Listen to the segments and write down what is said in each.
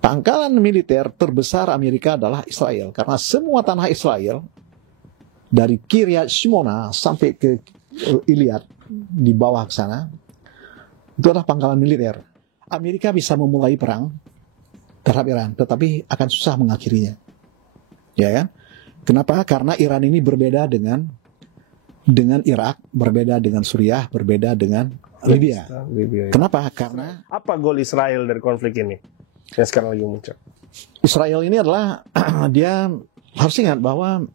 Pangkalan militer terbesar Amerika adalah Israel, karena semua tanah Israel dari Kiryat Shimona sampai ke Iliad di bawah ke sana itu adalah pangkalan militer. Amerika bisa memulai perang terhadap Iran, tetapi akan susah mengakhirinya. Ya kan? Kenapa? Karena Iran ini berbeda dengan Irak, berbeda dengan Suriah, berbeda dengan Libya. Kenapa? Karena apa goal Israel dari konflik ini yang sekarang lagi muncul? Israel ini adalah dia harus ingat bahwa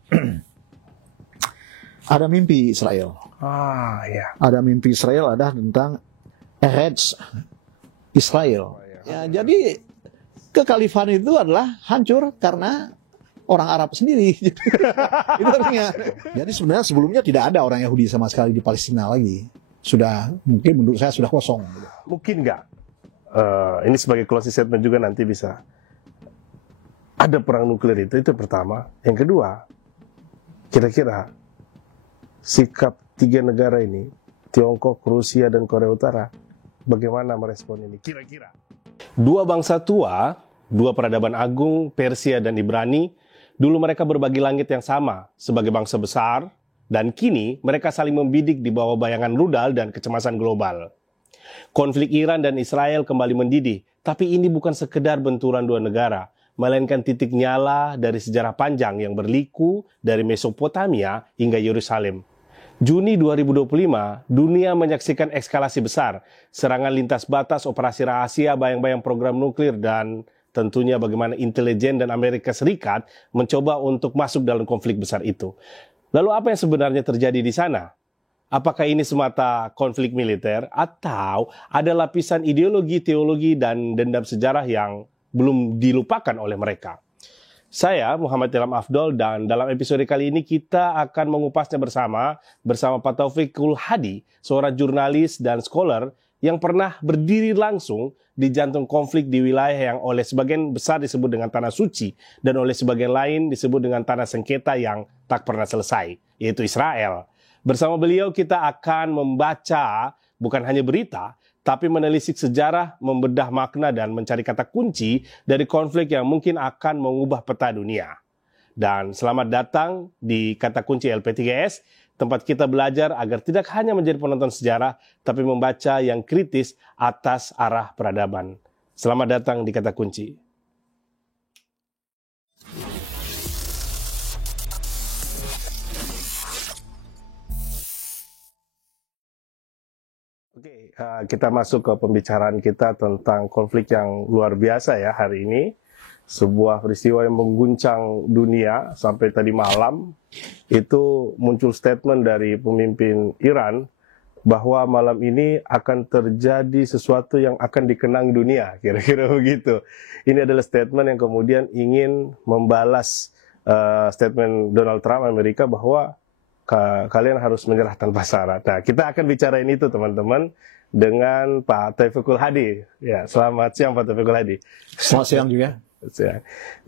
ada mimpi Israel. Ya. Ada mimpi Israel, ada tentang Eretz Israel. Ya, jadi kekhalifahan itu adalah hancur karena orang Arab sendiri. Itu artinya. Jadi sebenarnya sebelumnya tidak ada orang Yahudi sama sekali di Palestina lagi. Sudah, mungkin menurut saya sudah kosong. Mungkin nggak? Ini sebagai closing statement juga nanti bisa. Ada perang nuklir itu pertama. Yang kedua, kira-kira sikap tiga negara ini, Tiongkok, Rusia, dan Korea Utara, bagaimana merespon ini? Kira-kira. Dua bangsa tua, dua peradaban agung, Persia dan Ibrani, dulu mereka berbagi langit yang sama sebagai bangsa besar, dan kini mereka saling membidik di bawah bayangan rudal dan kecemasan global. Konflik Iran dan Israel kembali mendidih, tapi ini bukan sekedar benturan dua negara, melainkan titik nyala dari sejarah panjang yang berliku dari Mesopotamia hingga Yerusalem. Juni 2025, dunia menyaksikan eskalasi besar, serangan lintas batas, operasi rahasia, bayang-bayang program nuklir, dan tentunya bagaimana intelijen dan Amerika Serikat mencoba untuk masuk dalam konflik besar itu. Lalu apa yang sebenarnya terjadi di sana? Apakah ini semata konflik militer atau ada lapisan ideologi, teologi, dan dendam sejarah yang belum dilupakan oleh mereka? Saya Muhammad Ilham Afdol, dan dalam episode kali ini kita akan mengupasnya bersama Pak Taufikul Hadi, seorang jurnalis dan scholar yang pernah berdiri langsung di jantung konflik di wilayah yang oleh sebagian besar disebut dengan tanah suci dan oleh sebagian lain disebut dengan tanah sengketa yang tak pernah selesai, yaitu Israel. Bersama beliau kita akan membaca bukan hanya berita, tapi menelisik sejarah, membedah makna, dan mencari kata kunci dari konflik yang mungkin akan mengubah peta dunia. Dan selamat datang di Kata Kunci LP3S, tempat kita belajar agar tidak hanya menjadi penonton sejarah, tapi membaca yang kritis atas arah peradaban. Selamat datang di Kata Kunci. Oke, kita masuk ke pembicaraan kita tentang konflik yang luar biasa ya hari ini. Sebuah peristiwa yang mengguncang dunia sampai tadi malam. Itu muncul statement dari pemimpin Iran bahwa malam ini akan terjadi sesuatu yang akan dikenang dunia, kira-kira begitu. Ini adalah statement yang kemudian ingin membalas statement Donald Trump Amerika bahwa kalian harus menyerah tanpa syarat. Nah, kita akan bicarain itu teman-teman dengan Pak Taufikul Hadi. Ya, selamat siang Pak Taufikul Hadi. Selamat siang juga.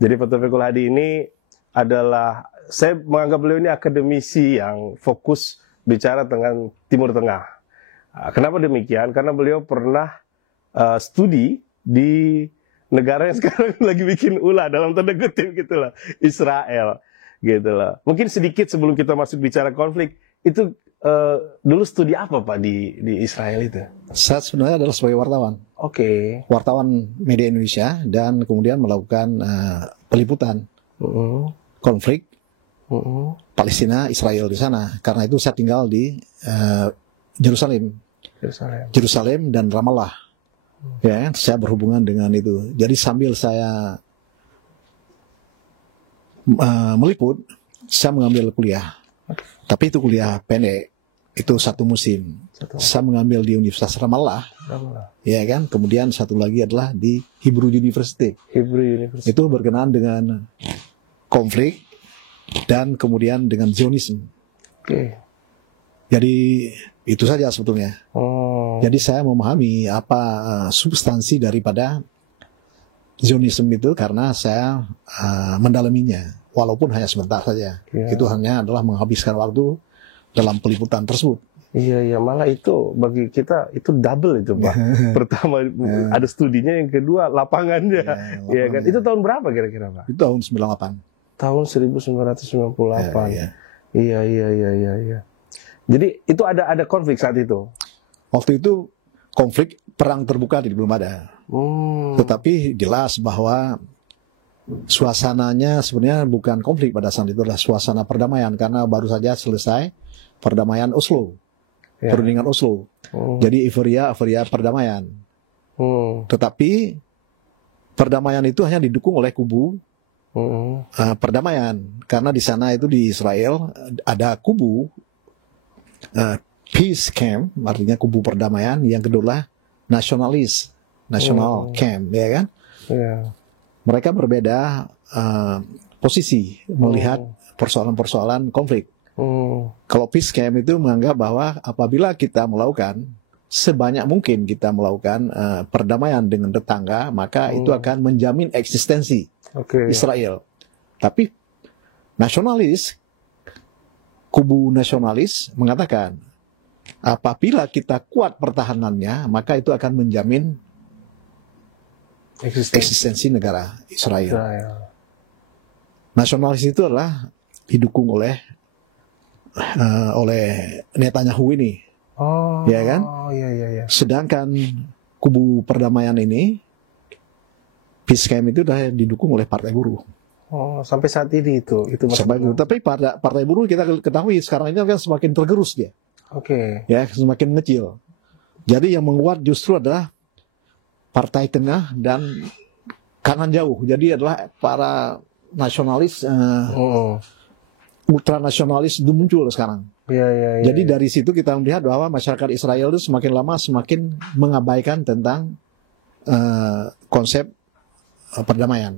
Jadi Pak Taufikul Hadi ini adalah, saya menganggap beliau ini akademisi yang fokus bicara tentang Timur Tengah. Kenapa demikian? Karena beliau pernah studi di negara yang sekarang lagi bikin ulah dalam tanda kutip gitulah, Israel. Gitu lah. Mungkin sedikit sebelum kita masuk bicara konflik, itu dulu studi apa Pak di Israel itu? Saya sebenarnya adalah sebagai wartawan. Oke. Wartawan media Indonesia, dan kemudian melakukan peliputan konflik Palestina Israel di sana. Karena itu saya tinggal di Yerusalem dan Ramallah. Ya, saya berhubungan dengan itu. Jadi sambil saya meliput, saya mengambil kuliah. Tapi itu kuliah pendek, itu satu musim. Saya mengambil di Universitas Ramallah, ya kan. Kemudian satu lagi adalah di Hebrew University. Itu berkenaan dengan konflik dan kemudian dengan Zionisme. Jadi itu saja sebetulnya. Jadi saya memahami apa substansi daripada Zionisme itu karena saya mendalaminya, walaupun hanya sebentar saja. Itu hanya adalah menghabiskan waktu dalam peliputan tersebut. Iya, malah itu bagi kita itu double itu Pak. Pertama ada studinya, yang kedua lapangannya. Iya kan? Itu tahun berapa kira-kira Pak? Itu tahun 98. Tahun 1998. Ya. Iya. Jadi itu ada konflik saat itu. Waktu itu konflik perang terbuka belum ada. Tetapi jelas bahwa suasananya sebenarnya bukan konflik pada saat itu, adalah suasana perdamaian karena baru saja selesai perdamaian Oslo. Perundingan Oslo. Jadi euforia perdamaian. Tetapi perdamaian itu hanya didukung oleh kubu perdamaian, karena di sana itu di Israel ada kubu peace camp, artinya kubu perdamaian, yang kedua national camp, ya kan? Mereka berbeda posisi melihat persoalan-persoalan konflik. Kalau peace camp itu menganggap bahwa apabila kita melakukan sebanyak mungkin kita melakukan perdamaian dengan tetangga, maka itu akan menjamin eksistensi Israel. Tapi kubu nasionalis mengatakan apabila kita kuat pertahanannya, maka itu akan menjamin eksistensi negara Israel. Nasionalis itu adalah didukung oleh Netanyahu ini, ya kan? Iya. Sedangkan kubu perdamaian ini, peace camp itu sudah didukung oleh partai buruh. Sampai saat ini itu Tapi partai buruh kita ketahui sekarang ini kan semakin tergerus dia. Ya, semakin mengecil. Jadi yang menguat justru adalah partai tengah dan kanan jauh. Jadi adalah para nasionalis, ultranasionalis itu muncul sekarang. Jadi dari situ kita melihat bahwa masyarakat Israel itu semakin lama semakin mengabaikan tentang konsep perdamaian.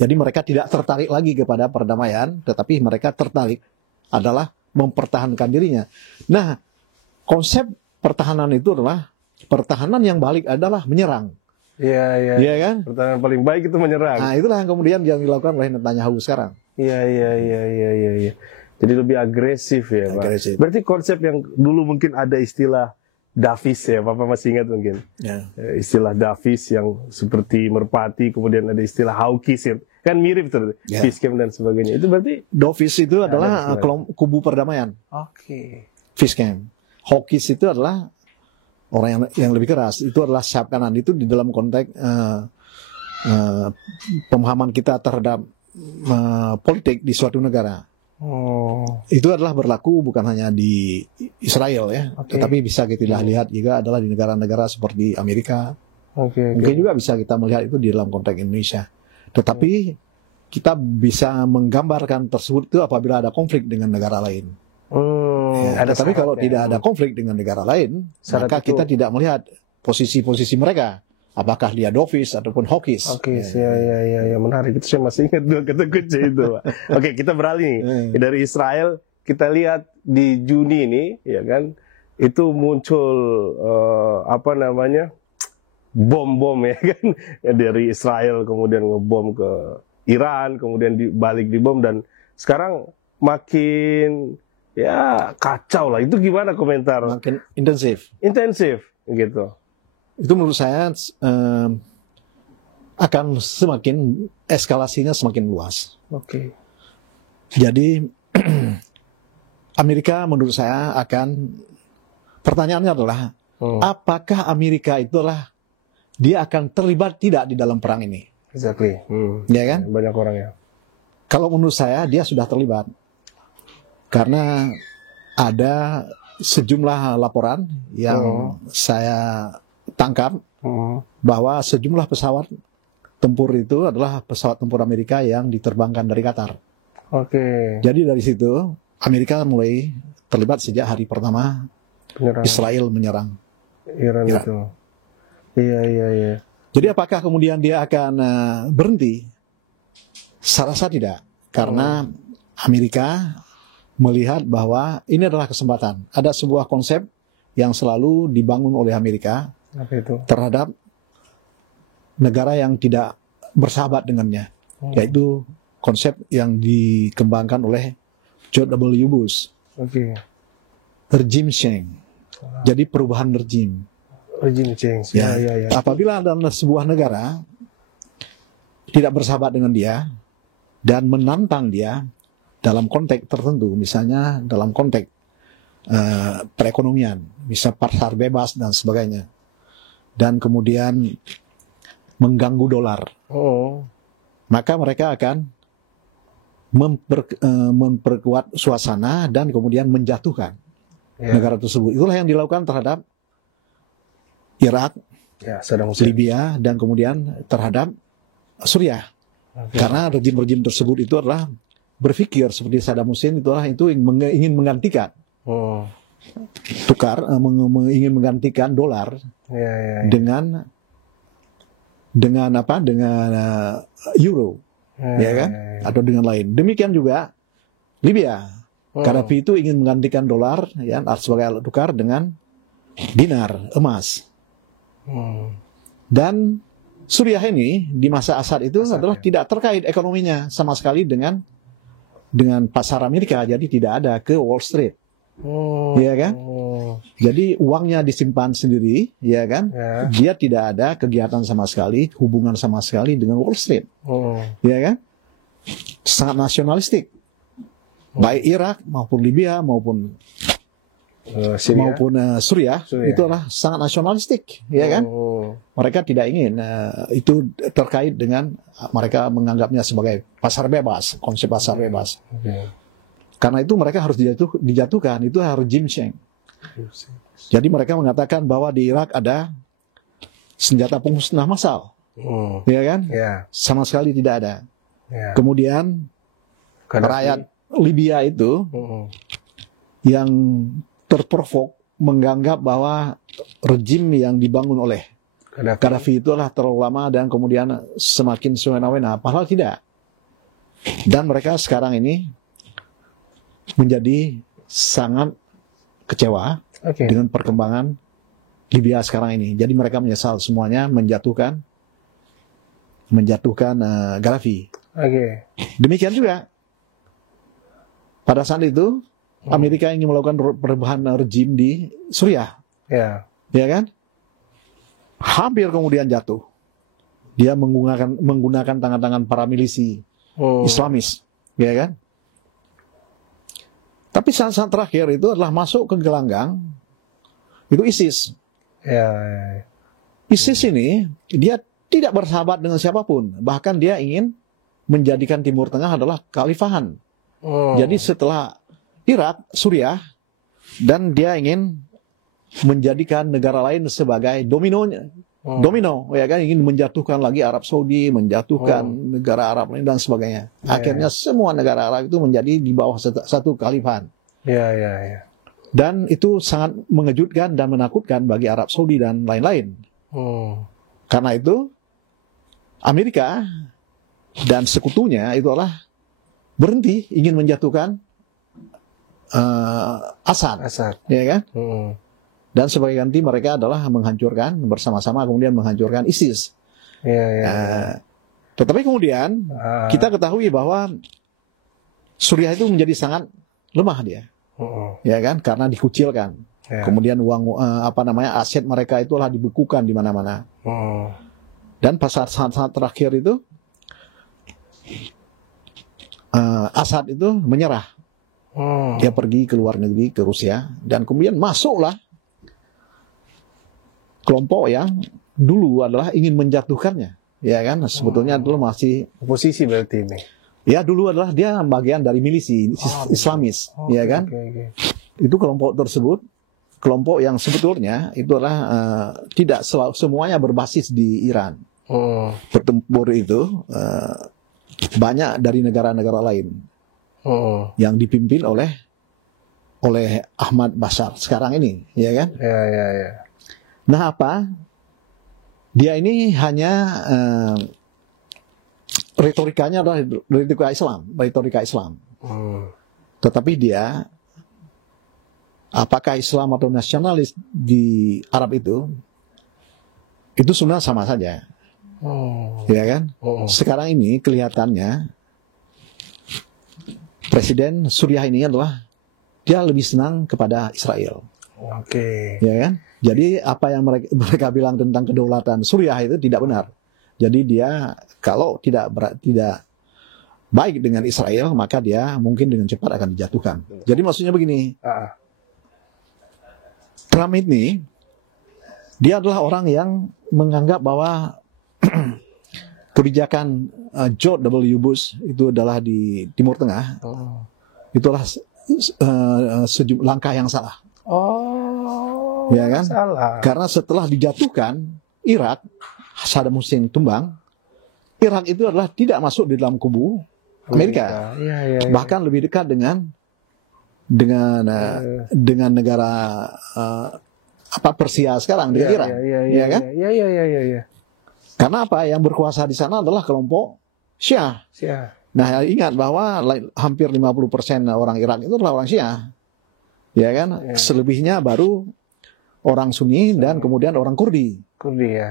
Jadi mereka tidak tertarik lagi kepada perdamaian, tetapi mereka tertarik adalah mempertahankan dirinya. Nah, konsep pertahanan itu adalah pertahanan yang balik adalah menyerang. Iya kan? Pertahanan paling baik itu menyerang. Nah, itulah yang kemudian yang dilakukan oleh Netanyahu sekarang. Iya. Jadi lebih agresif ya, Pak. Berarti konsep yang dulu mungkin ada istilah Davis ya, Bapak masih ingat mungkin? Istilah Davis yang seperti merpati, kemudian ada istilah hawkish ya. Kan mirip tuh, peace camp dan sebagainya. Itu berarti Davis itu adalah kubu perdamaian. Peace camp. Hawkish itu adalah orang yang lebih keras. Itu adalah sayap kanan. Itu di dalam konteks pemahaman kita terhadap politik di suatu negara. Itu adalah berlaku bukan hanya di Israel ya, tetapi bisa kita lihat juga adalah di negara-negara seperti Amerika. Mungkin juga bisa kita melihat itu di dalam konteks Indonesia. Tetapi kita bisa menggambarkan tersebut itu apabila ada konflik dengan negara lain. Tetapi kalau tidak ada konflik dengan negara lain, maka kita tidak melihat posisi-posisi mereka. Apakah dia Davis ataupun hawkish? Ya, menarik. Itu saya masih ingat dua kata kunci itu, Pak. Oke, kita beralih nih. Dari Israel, kita lihat di Juni ini, ya kan, itu muncul bom-bom ya kan, ya, dari Israel kemudian ngebom ke Iran, kemudian balik dibom, dan sekarang makin ya kacau lah. Itu gimana komentar? Makin intensif gitu. Itu menurut saya akan semakin eskalasinya semakin luas. Jadi Amerika menurut saya pertanyaannya adalah apakah Amerika itulah dia akan terlibat tidak di dalam perang ini? Ya kan? Banyak orang ya. Kalau menurut saya dia sudah terlibat karena ada sejumlah laporan yang saya tangkap bahwa sejumlah pesawat tempur itu adalah pesawat tempur Amerika yang diterbangkan dari Qatar. Jadi dari situ Amerika mulai terlibat sejak hari pertama Israel menyerang Iran itu. Iya. Jadi apakah kemudian dia akan berhenti? Saya rasa tidak, karena Amerika melihat bahwa ini adalah kesempatan. Ada sebuah konsep yang selalu dibangun oleh Amerika terhadap negara yang tidak bersahabat dengannya, yaitu konsep yang dikembangkan oleh George W. Bush. regime change. Jadi perubahan regime. Regime change. Ya. Ya. Apabila dalam sebuah negara tidak bersahabat dengan dia dan menantang dia dalam konteks tertentu, misalnya dalam konteks perekonomian, misal pasar bebas dan sebagainya, dan kemudian mengganggu dolar, maka mereka akan memperkuat suasana dan kemudian menjatuhkan negara tersebut. Itulah yang dilakukan terhadap Irak, Saddam Hussein. Libya, dan kemudian terhadap Suriah. Karena rejim-rejim tersebut itu adalah berpikir seperti Saddam Hussein, itu ingin menggantikan ingin menggantikan dolar dengan euro, kan, atau dengan lain. Demikian juga Libya, Gaddafi itu ingin menggantikan dolar ya sebagai alat tukar dengan dinar, emas. Dan Suriah ini di masa Assad itu adalah tidak terkait ekonominya sama sekali dengan pasar Amerika, jadi tidak ada ke Wall Street. Ya kan? Jadi uangnya disimpan sendiri, ya kan? Dia tidak ada kegiatan sama sekali, hubungan sama sekali dengan Wall Street. Ya kan? Sangat nasionalistik. Baik Irak maupun Libya maupun Suriah itu adalah sangat nasionalistik, ya kan? Mereka tidak ingin itu terkait dengan mereka menganggapnya sebagai pasar bebas, konsep pasar bebas. Karena itu mereka harus dijatuhkan, itu harus regime change. Jadi mereka mengatakan bahwa di Irak ada senjata pemusnah massal, ya kan? Sama sekali tidak ada. Kemudian rakyat Libya itu yang terprovok menganggap bahwa rejim yang dibangun oleh Gaddafi itu adalah terlalu lama dan kemudian semakin semena-mena, padahal tidak. Dan mereka sekarang ini menjadi sangat kecewa dengan perkembangan Libya sekarang ini. Jadi mereka menyesal semuanya menjatuhkan Gaddafi. Demikian juga pada saat itu Amerika ingin melakukan perubahan rejim di Suriah, ya kan? Hampir kemudian jatuh. Dia menggunakan tangan-tangan para milisi Islamis, ya kan? Tapi saat terakhir itu adalah masuk ke gelanggang itu ISIS. ISIS ini dia tidak bersahabat dengan siapapun, bahkan dia ingin menjadikan Timur Tengah adalah khalifahan. Jadi setelah Irak, Suriah, dan dia ingin menjadikan negara lain sebagai domino, ya kan, ingin menjatuhkan lagi Arab Saudi, menjatuhkan negara Arab lain dan sebagainya. Akhirnya semua negara Arab itu menjadi di bawah satu khalifahan. Dan itu sangat mengejutkan dan menakutkan bagi Arab Saudi dan lain-lain. Karena itu Amerika dan sekutunya itu adalah berhenti ingin menjatuhkan Assad, ya kan? Dan sebagai ganti mereka adalah menghancurkan bersama-sama, kemudian menghancurkan ISIS. Tetapi kemudian kita ketahui bahwa Suriah itu menjadi sangat lemah dia, ya kan? Karena dikucilkan. Kemudian uang aset mereka itulah dibekukan di mana-mana. Dan pas saat terakhir itu Assad itu menyerah. Dia pergi ke luar negeri, ke Rusia, dan kemudian masuklah kelompok yang dulu adalah ingin menjatuhkannya, ya kan? Sebetulnya dulu masih oposisi berarti ini. Ya, dulu adalah dia bagian dari milisi Islamis, ya kan? Itu kelompok tersebut, kelompok yang sebetulnya itu adalah tidak semuanya berbasis di Iran. Bertempur itu banyak dari negara-negara lain. Yang dipimpin oleh Ahmad Bashar sekarang ini, ya kan? Nah, dia ini hanya retorikanya adalah retorika Islam. Tetapi dia apakah Islam atau nasionalis di Arab itu sebenarnya sama saja, ya kan? Sekarang ini kelihatannya Presiden Suriah ini adalah dia lebih senang kepada Israel. Oke. Ya kan? Jadi apa yang mereka bilang tentang kedaulatan Suriah itu tidak benar. Jadi dia kalau tidak baik dengan Israel, maka dia mungkin dengan cepat akan dijatuhkan. Jadi maksudnya begini, Trump ini dia adalah orang yang menganggap bahwa kebijakan George W. Bush itu adalah di Timur Tengah, itulah langkah yang salah. Ya kan? Salah. Karena setelah dijatuhkan Irak, Saddam Hussein tumbang, Irak itu adalah tidak masuk di dalam kubu Amerika. Ya. Bahkan lebih dekat dengan negara Persia sekarang, dengan Iran. Ya kan? Iya. Karena apa? Yang berkuasa di sana adalah kelompok Syiah. Nah, ingat bahwa hampir 50% orang Irak itu adalah orang Syiah. Ya kan? Selebihnya baru orang Sunni dan kemudian orang Kurdi.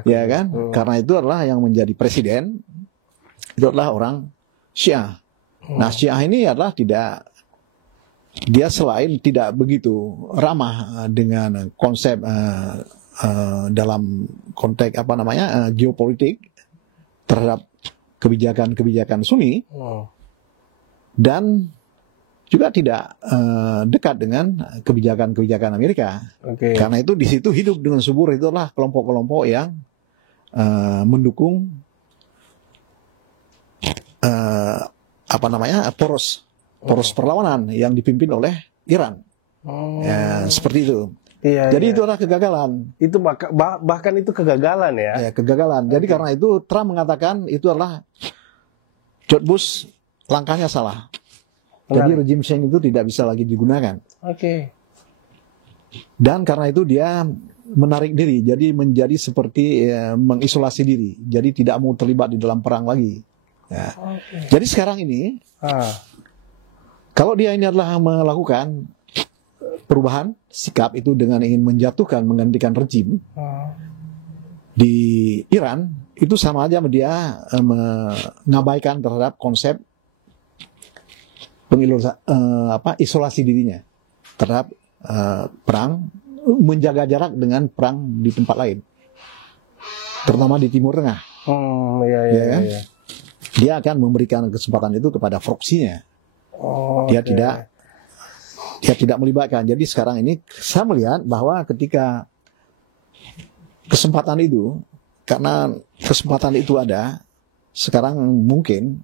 Ya kan? Karena itu adalah yang menjadi presiden itu adalah orang Syiah. Nah, Syiah ini adalah dia selain tidak begitu ramah dengan konsep dalam konteks geopolitik terhadap kebijakan Sunni, dan juga tidak dekat dengan kebijakan Amerika. Karena itu di situ hidup dengan subur itu adalah kelompok-kelompok yang mendukung poros perlawanan yang dipimpin oleh Iran. Seperti itu. Jadi itu adalah kegagalan. Itu bahkan itu kegagalan ya. Kegagalan. Jadi karena itu Trump mengatakan itu adalah George Bush langkahnya salah. Jadi rejim Sheng itu tidak bisa lagi digunakan. Dan karena itu dia menarik diri, jadi menjadi seperti mengisolasi diri. Jadi tidak mau terlibat di dalam perang lagi. Jadi sekarang ini, kalau dia ini adalah melakukan perubahan sikap itu dengan ingin menggantikan rejim di Iran, itu sama aja dia mengabaikan terhadap konsep isolasi dirinya terhadap perang, menjaga jarak dengan perang di tempat lain, terutama di Timur Tengah. Kan? Dia akan memberikan kesempatan itu kepada proksinya. Dia tidak melibatkan. Jadi sekarang ini saya melihat bahwa ketika kesempatan itu, karena kesempatan itu ada, sekarang mungkin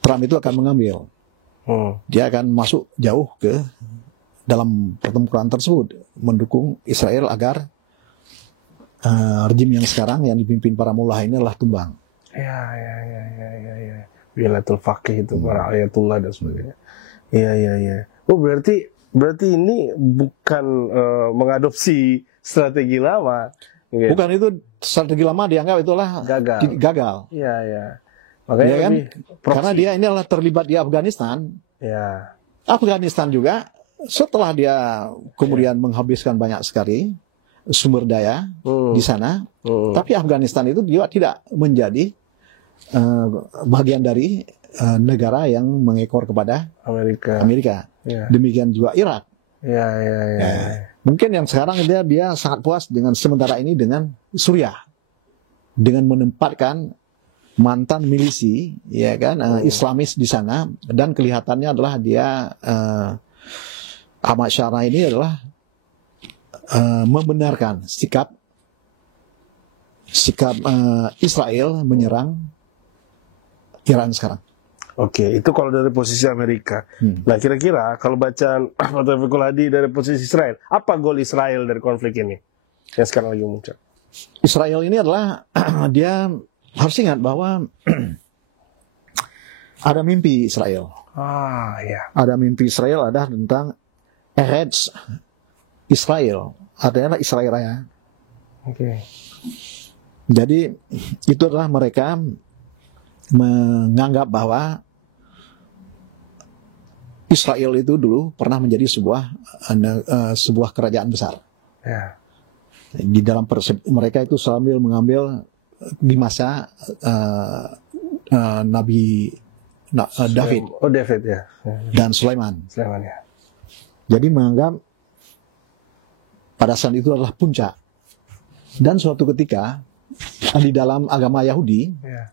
Trump itu akan mengambil. Dia akan masuk jauh ke dalam pertempuran tersebut, mendukung Israel agar rejim yang sekarang yang dipimpin para mullah ini adalah tumbang. Wilayatul faqih itu para ayatullah dan sebagainya. Oh berarti ini bukan mengadopsi strategi lama. Bukan, itu strategi lama dianggap itulah gagal. Makanya kan? Karena dia ini adalah terlibat di Afghanistan. Afghanistan juga setelah dia kemudian menghabiskan banyak sekali sumber daya di sana, tapi Afghanistan itu juga tidak menjadi bagian dari negara yang mengekor kepada Amerika. Demikian juga Irak. Mungkin yang sekarang dia sangat puas dengan sementara ini dengan Suriah, dengan menempatkan mantan milisi, ya kan, Islamis di sana, dan kelihatannya adalah dia Ahmad Syara ini adalah membenarkan sikap Israel menyerang Iran sekarang. Itu kalau dari posisi Amerika. Nah, kira-kira kalau bacaan Pak Taufikul Hadi dari posisi Israel, apa goal Israel dari konflik ini yang sekarang lagi muncul? Israel ini adalah dia harus ingat bahwa ada mimpi Israel. Ada mimpi Israel, ada tentang Eretz Israel, artinya Israel Raya. Jadi itu adalah mereka menganggap bahwa Israel itu dulu pernah menjadi sebuah kerajaan besar. Di dalam mereka itu sambil mengambil di masa Nabi David. David ya. Dan Sulaiman. Jadi menganggap pada saat itu adalah puncak. Dan suatu ketika di dalam agama Yahudi Ya.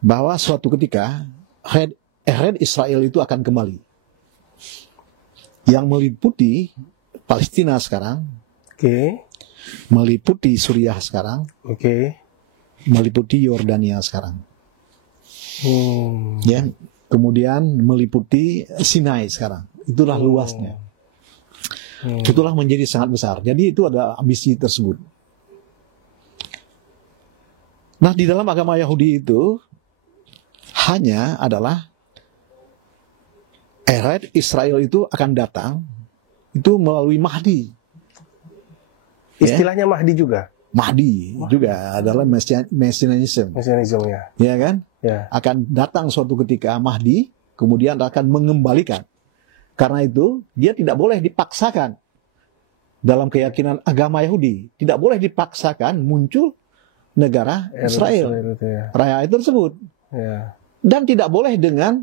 bahwa suatu ketika Eretz Israel itu akan kembali. Yang meliputi Palestina sekarang, Oke. meliputi Suriah sekarang, Oke. meliputi Yordania sekarang. Hmm. Ya, kemudian meliputi Sinai sekarang. Itulah luasnya. Itulah menjadi sangat besar. Jadi itu ada ambisi tersebut. Nah, di dalam agama Yahudi itu hanya adalah Eretz Israel itu akan datang itu melalui Mahdi. Ya, Istilahnya Mahdi juga. Mahdi juga adalah Messianism. Mesianisme ya. Ya kan? Ya. Akan datang suatu ketika Mahdi, kemudian akan mengembalikan. Karena itu, dia tidak boleh dipaksakan dalam keyakinan agama Yahudi. Tidak boleh dipaksakan muncul negara Israel. Itu ya. Raya tersebut. Ya. Dan tidak boleh dengan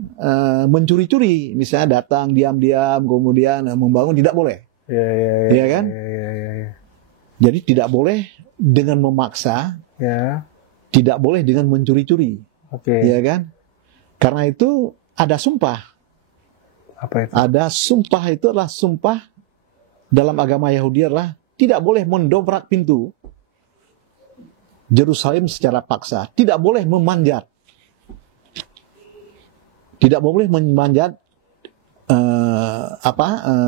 mencuri-curi. Misalnya datang diam-diam, kemudian membangun. Tidak boleh. Ya, ya, ya. Iya kan? Ya, ya, ya, ya. Jadi tidak boleh dengan memaksa. Ya. Tidak boleh dengan mencuri-curi. Oke. Ya kan? Karena itu ada sumpah. Apa itu? Ada sumpah, itu adalah sumpah dalam agama Yahudi adalah tidak boleh mendobrak pintu Yerusalem secara paksa, tidak boleh memanjat, tidak boleh memanjat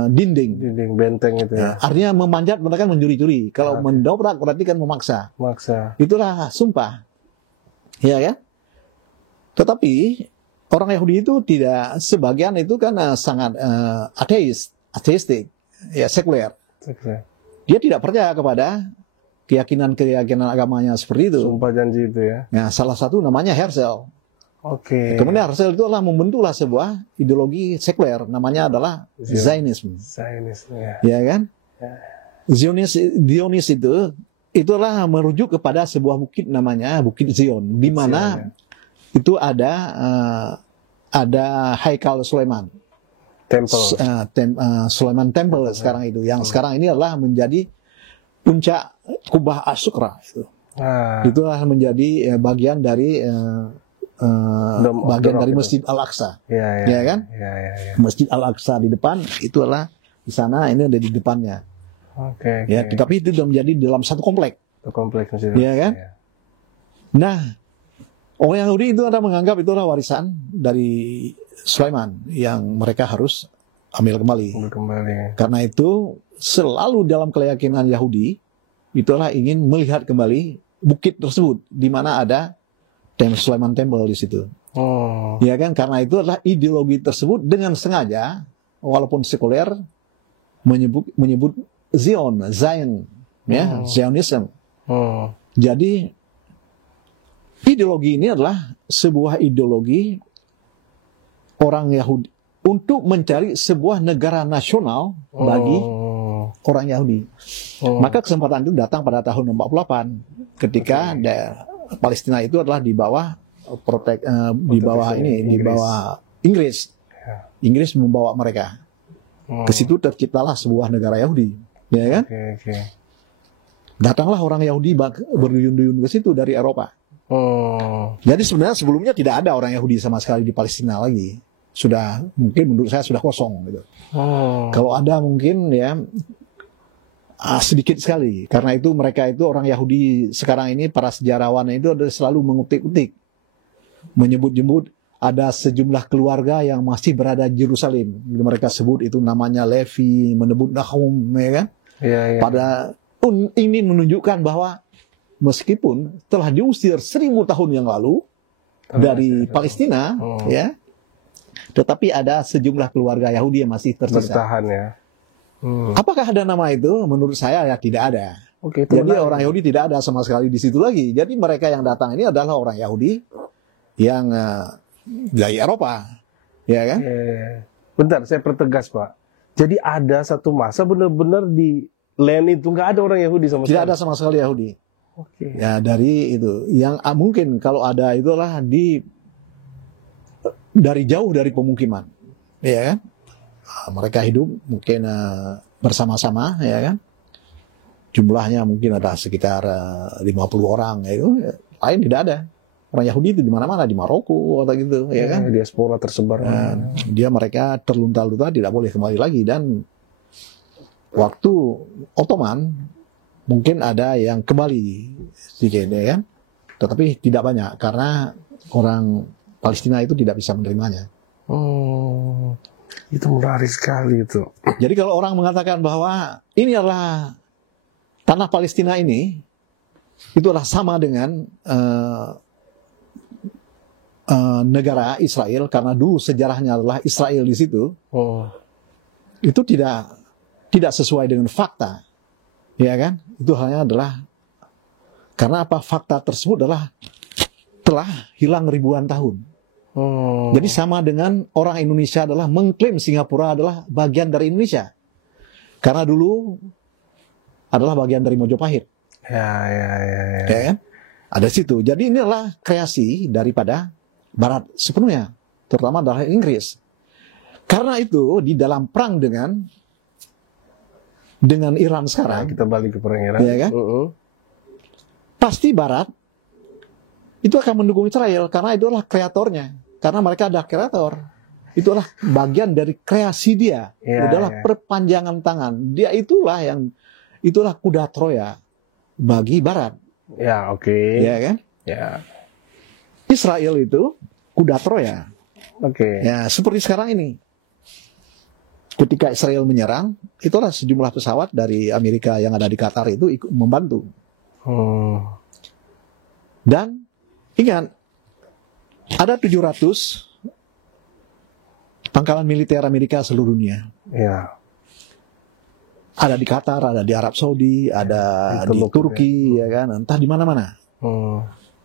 dinding. Dinding benteng itu ya. Artinya memanjat mereka mencuri-curi. Kalau mendobrak berarti kan memaksa. Maksa. Itulah sumpah, ya kan? Tetapi orang Yahudi itu tidak, sebagian itu kan sangat ateistik, ya sekuler. Oke. Dia tidak percaya kepada keyakinan agamanya seperti itu. Sumpah janji itu ya. Nah, salah satu namanya Herzl. Oke. Kemudian Herzl itu adalah membentuklah sebuah ideologi sekuler, namanya adalah Zionisme. Zionisme ya. Ya kan? Zionis itu itulah merujuk kepada sebuah bukit namanya Bukit Zion, di mana itu ada Haikal Sulaiman. Temple. Sulaiman Temple sekarang itu, yang sekarang ini adalah menjadi puncak Kubah Asyukra itu. Itulah menjadi bagian dari Masjid Al-Aqsa. Ya kan? Ya. Masjid Al-Aqsa di depan, itu adalah di sana, ini ada di depannya. Oke. Ya, tetapi itu sudah menjadi dalam satu komplek. Kompleks masjid. Ya kan? Ya. Nah, orang Yahudi itu ada menganggap itu adalah warisan dari Sulaiman yang mereka harus ambil kembali. Karena itu selalu dalam keyakinan Yahudi itulah ingin melihat kembali bukit tersebut di mana ada Sulaiman Temple di situ. Ya kan? Karena itu adalah ideologi tersebut dengan sengaja walaupun sekuler menyebut Zion, ya, Zionism. Jadi ideologi ini adalah sebuah ideologi orang Yahudi untuk mencari sebuah negara nasional bagi orang Yahudi. Maka kesempatan itu datang pada tahun 48 ketika Palestina itu adalah di bawah Inggris. Inggris membawa mereka. Ke situ terciptalah sebuah negara Yahudi, ya kan? Datanglah orang Yahudi berduyun-duyun ke situ dari Eropa. Jadi sebenarnya sebelumnya tidak ada orang Yahudi sama sekali di Palestina lagi. Sudah, mungkin menurut saya sudah kosong gitu. Kalau ada mungkin ya sedikit sekali. Karena itu mereka itu orang Yahudi sekarang ini, para sejarawan itu ada selalu mengutik-utik, menyebut-nyebut ada sejumlah keluarga yang masih berada di Yerusalem. Mereka sebut itu namanya Levi, menyebut Nahum, ya kan? Pada ini menunjukkan bahwa meskipun telah diusir 1000 tahun yang lalu dari Palestina, ya, tetapi ada sejumlah keluarga Yahudi yang masih tersisa. Bertahan ya. Apakah ada nama itu? Menurut saya ya tidak ada. Jadi orang Yahudi tidak ada sama sekali di situ lagi. Jadi mereka yang datang ini adalah orang Yahudi yang dari Eropa, ya kan? Bentar, saya pertegas Pak. Jadi ada satu masa benar-benar di land itu nggak ada orang Yahudi sama sekali. Tidak ada sama sekali Yahudi. Ya dari itu yang mungkin kalau ada itulah dari jauh dari pemukiman, ya kan? mereka hidup mungkin bersama-sama, ya kan? Jumlahnya mungkin ada sekitar 50 orang, ya, itu lain tidak ada. Orang Yahudi itu di mana-mana, di Maroko atau gitu, ya kan? Diaspora tersebar. Mereka terlunta-lunta, tidak boleh kembali lagi. Dan waktu Ottoman mungkin ada yang kembali sedikit, ya kan? Tetapi tidak banyak karena orang Palestina itu tidak bisa menerimanya. Itu menarik sekali itu. Jadi kalau orang mengatakan bahwa ini adalah tanah Palestina ini, itu adalah sama dengan negara Israel, karena dulu sejarahnya adalah Israel di situ. Itu tidak sesuai dengan fakta, ya kan? Itu hanya adalah karena apa? Fakta tersebut adalah telah hilang ribuan tahun. Jadi sama dengan orang Indonesia adalah mengklaim Singapura adalah bagian dari Indonesia, karena dulu adalah bagian dari Mojopahit. Ya kan? Ada situ. Jadi ini adalah kreasi daripada Barat sepenuhnya, terutama adalah Inggris. Karena itu di dalam perang dengan Iran sekarang, kita balik ke perang Iran, ya kan? Pasti Barat itu akan mendukung Israel karena itu adalah kreatornya. Karena mereka adalah kreator. Itu adalah bagian dari kreasi dia. Itu adalah perpanjangan tangan. Dia itulah kuda Troya bagi Barat. Ya, oke. Ya kan? Ya. Israel itu kuda Troya. Oke. Ya, seperti sekarang ini. Ketika Israel menyerang, itulah sejumlah pesawat dari Amerika yang ada di Qatar itu ikut membantu. Dan ingat, ada 700 pangkalan militer Amerika seluruh dunia. Ya. Ada di Qatar, ada di Arab Saudi, ada di Turki, ya kan, entah di mana-mana.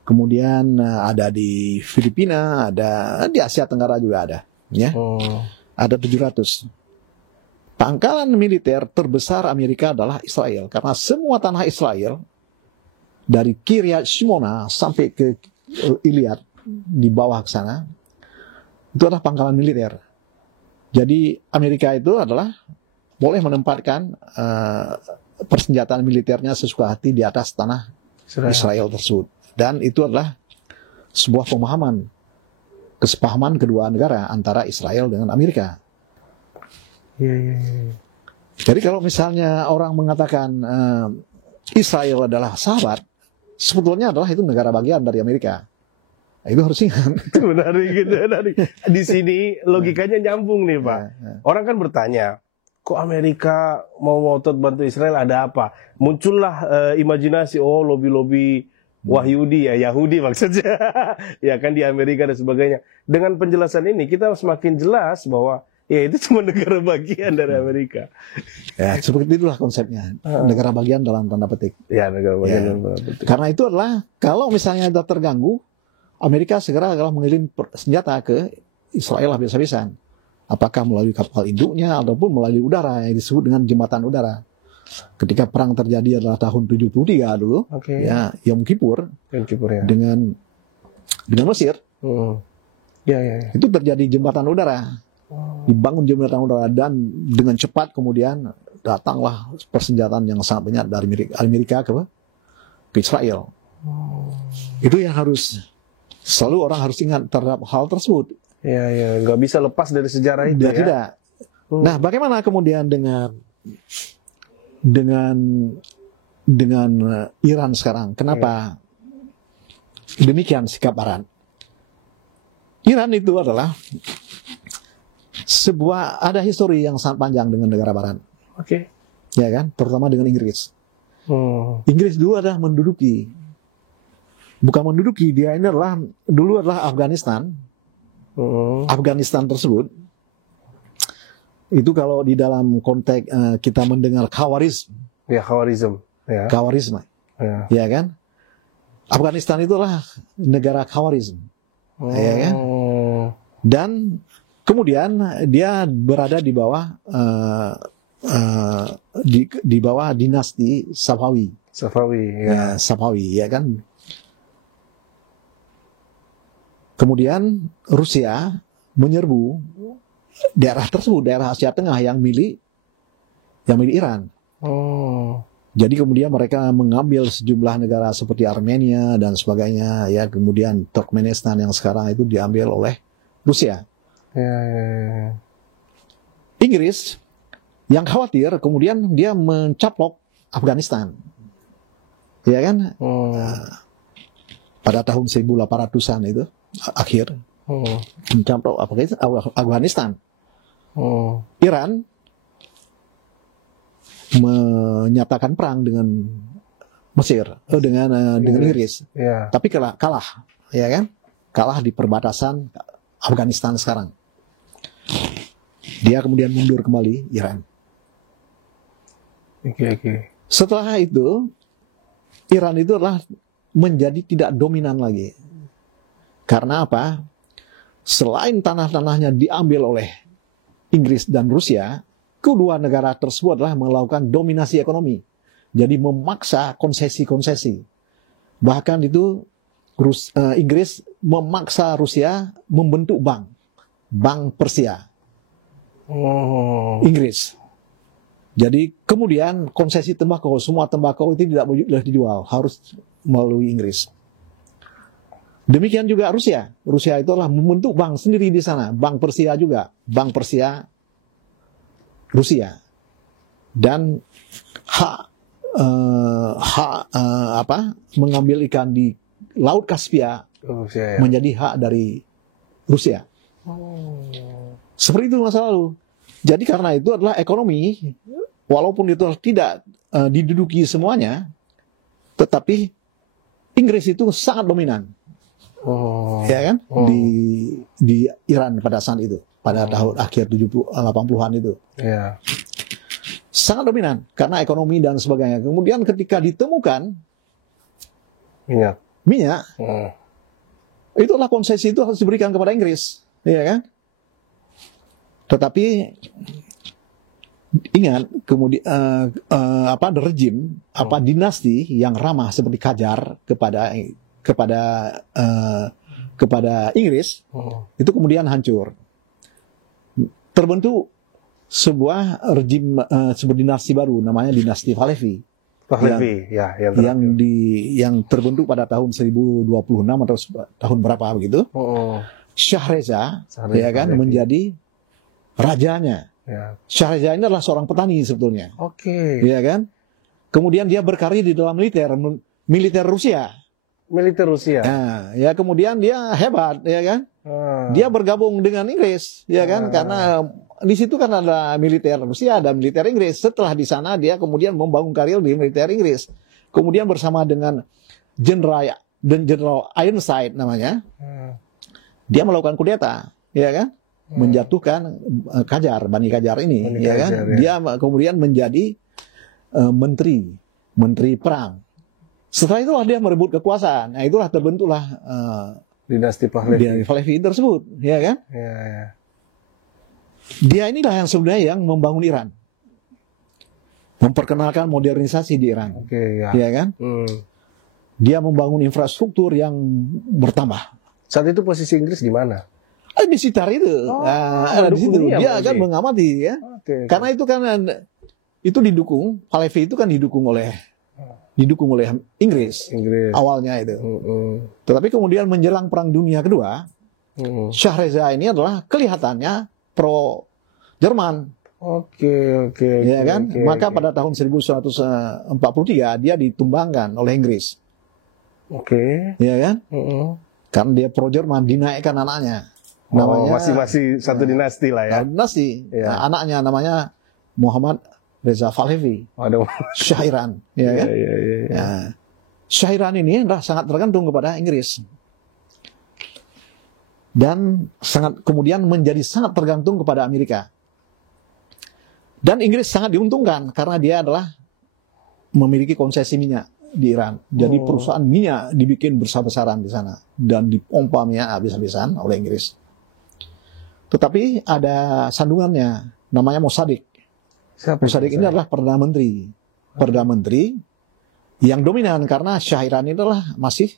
Kemudian ada di Filipina, ada di Asia Tenggara juga ada, ya. Ada 700. Pangkalan militer terbesar Amerika adalah Israel, karena semua tanah Israel dari Kiryat Shimona sampai ke Ilyat di bawah ke sana itu adalah pangkalan militer. Jadi Amerika itu adalah boleh menempatkan persenjataan militernya sesuka hati di atas tanah Israel tersebut. Dan itu adalah sebuah pemahaman, kesepahaman kedua negara antara Israel dengan Amerika. Jadi kalau misalnya orang mengatakan Israel adalah sahabat, sebetulnya adalah itu negara bagian dari Amerika. Nah, itu harus ingat. Menarik. Di sini logikanya nyambung nih, Pak. Orang kan bertanya, kok Amerika mau ngotot bantu Israel, ada apa? Muncullah imajinasi, lobby-lobby Wahyudi, Yahudi maksudnya. Ya kan, di Amerika dan sebagainya. Dengan penjelasan ini kita semakin jelas bahwa ya itu cuma negara bagian dari Amerika. Ya, seperti itulah konsepnya. Negara bagian dalam tanda petik. Ya, negara bagian dalam tanda petik. Karena itu adalah kalau misalnya sudah terganggu, Amerika segera adalah mengirim senjata ke Israel habis-habisan. Apakah melalui kapal induknya ataupun melalui udara yang disebut dengan jembatan udara. Ketika perang terjadi adalah tahun 73 dulu, ya, Yom Kippur, ya. dengan Mesir. Ya. Itu terjadi jembatan udara. Dibangun jembatan udara dan dengan cepat kemudian datanglah persenjataan yang sangat banyak dari Amerika ke Israel. Itu yang harus selalu orang harus ingat terhadap hal tersebut. Ya, nggak bisa lepas dari sejarah itu. Tidak. Nah, bagaimana kemudian dengan Iran sekarang? Kenapa demikian sikap Barat? Iran itu adalah ada histori yang sangat panjang dengan negara Barat. Ya kan, terutama dengan Inggris. Inggris dulu adalah dia ini dulu adalah Afghanistan. Afghanistan tersebut itu kalau di dalam konteks kita mendengar Khawarizm. Ya, Khawarizm. Ya kan? Afghanistan itulah negara Khawarizm. Ya kan? Dan kemudian dia berada di bawah di bawah dinasti Safawi. Safawi, ya kan? Kemudian Rusia menyerbu daerah tersebut, daerah Asia Tengah yang milik Iran. Oh. Jadi kemudian mereka mengambil sejumlah negara seperti Armenia dan sebagainya, ya, kemudian Turkmenistan yang sekarang itu diambil oleh Rusia. Ya. Inggris yang khawatir kemudian dia mencaplok Afghanistan, ya kan? Pada tahun 1800-an itu akhir mencaplok Afghanistan. Iran menyatakan perang dengan Mesir, dengan Inggris, tapi kalah, ya kan? Kalah di perbatasan Afghanistan sekarang. Dia kemudian mundur kembali Iran. Setelah itu Iran itu adalah menjadi tidak dominan lagi. Karena apa? Selain tanah-tanahnya diambil oleh Inggris dan Rusia, kedua negara tersebut adalah melakukan dominasi ekonomi. Jadi memaksa konsesi-konsesi. Bahkan itu Inggris memaksa Rusia membentuk bank Persia. Inggris. Jadi kemudian konsesi tembakau, semua tembakau itu tidak boleh dijual, harus melalui Inggris. Demikian juga Rusia. Rusia itu adalah membentuk bank sendiri di sana, bank Persia juga, bank Persia Rusia. Dan mengambil ikan di Laut Kaspia Rusia, ya? menjadi hak dari Rusia. Seperti itu masa lalu. Jadi karena itu adalah ekonomi, walaupun itu tidak diduduki semuanya, tetapi Inggris itu sangat dominan, ya kan? Di Iran pada saat itu, pada tahun akhir 80-an itu. Yeah. Sangat dominan karena ekonomi dan sebagainya. Kemudian ketika ditemukan minyak, itulah konsesi itu harus diberikan kepada Inggris, ya kan? Tetapi ingat kemudian rejim dinasti yang ramah seperti Qajar kepada Inggris itu kemudian hancur. Terbentuk sebuah rejim sebuah dinasti baru namanya dinasti Pahlavi. Yang terbentuk pada tahun 1026 atau tahun berapa begitu. Shah Reza, ya kan, menjadi rajanya. Ya. Shah Reza ini adalah seorang petani sebetulnya. Ya kan? Kemudian dia berkarir di dalam militer Rusia. Nah, ya kemudian dia hebat, ya kan? Dia bergabung dengan Inggris, ya kan? Karena di situ kan ada militer Rusia, ada militer Inggris. Setelah di sana dia kemudian membangun karir di militer Inggris. Kemudian bersama dengan Jenderal Ironside namanya, dia melakukan kudeta, ya kan? Menjatuhkan Bani Qajar ini, ya kan? Dia kemudian menjadi menteri perang. Setelah itulah dia merebut kekuasaan. Nah, itulah terbentuklah dinasti Pahlavi tersebut, ya kan? Dia inilah yang sebenarnya yang membangun Iran, memperkenalkan modernisasi di Iran, ya kan? Dia membangun infrastruktur yang bertambah. Saat itu posisi Inggris di mana? Di sekitar itu, di situ. Dia akan mengamati, ya. Karena itu kan itu didukung, Pahlavi itu kan didukung oleh Inggris. Awalnya itu. Tetapi kemudian menjelang Perang Dunia Kedua, Shah Reza ini adalah kelihatannya pro Jerman. Ya kan? Maka pada tahun 1943 dia ditumbangkan oleh Inggris. Ya kan? Karena dia pro Jerman, dinaikkan anaknya. Namanya masih satu dinasti lah ya. Dinasti. Nah, anaknya namanya Muhammad Reza Pahlavi. Shah Iran, ya kan? Nah, Shah Iran ini adalah sangat tergantung kepada Inggris. Dan kemudian menjadi sangat tergantung kepada Amerika. Dan Inggris sangat diuntungkan karena dia adalah memiliki konsesi minyak di Iran. Jadi perusahaan minyak dibikin besar-besaran di sana dan dipompa minyak habis-habisan oleh Inggris. Tetapi ada sandungannya, namanya Mossadegh. Mossadegh ini adalah Perdana Menteri yang dominan karena Shah Iran itu adalah masih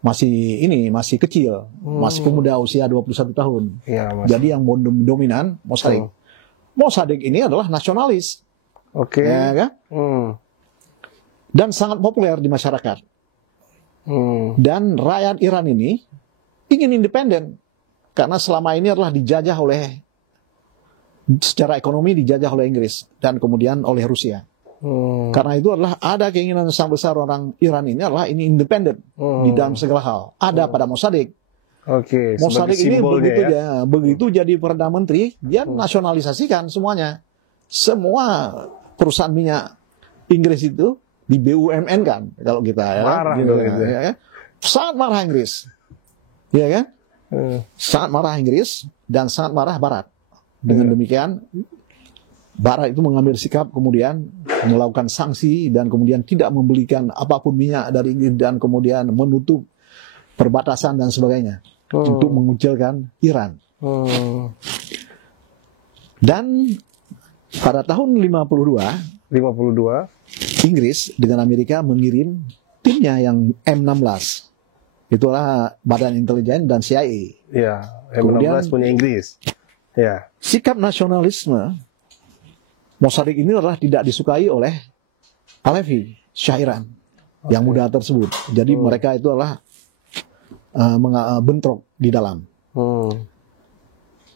masih kecil, masih pemuda usia 21 tahun. Ya, Jadi yang dominan Mossadegh. Mossadegh ini adalah nasionalis, Oke. ya kan? Dan sangat populer di masyarakat. Dan rakyat Iran ini ingin independen karena selama ini adalah dijajah secara ekonomi dijajah oleh Inggris dan kemudian oleh Rusia. Karena itu adalah ada keinginan yang sangat besar orang Iran ini adalah ini independen di dalam segala hal. Ada pada Mossadegh. Oke. Mossadegh ini begitu jadi Perdana Menteri, dia nasionalisasikan semuanya. Semua perusahaan minyak Inggris itu di BUMN kan, kalau kita marah gitu, gitu. Ya. Sangat marah Inggris, ya kan? Sangat marah Inggris dan sangat marah Barat. Dengan demikian, Barat itu mengambil sikap kemudian melakukan sanksi dan kemudian tidak membelikan apapun minyak dari Inggris dan kemudian menutup perbatasan dan sebagainya untuk mengucilkan Iran. Dan pada tahun 52, Inggris dengan Amerika mengirim timnya yang M16. Itulah Badan Intelijen dan CIA. Ya, Kemudian M16 punya Inggris. Ya. Sikap nasionalisme Mossadegh ini adalah tidak disukai oleh Pahlavi, Shah Iran, yang muda tersebut. Jadi mereka itu adalah bentrok di dalam.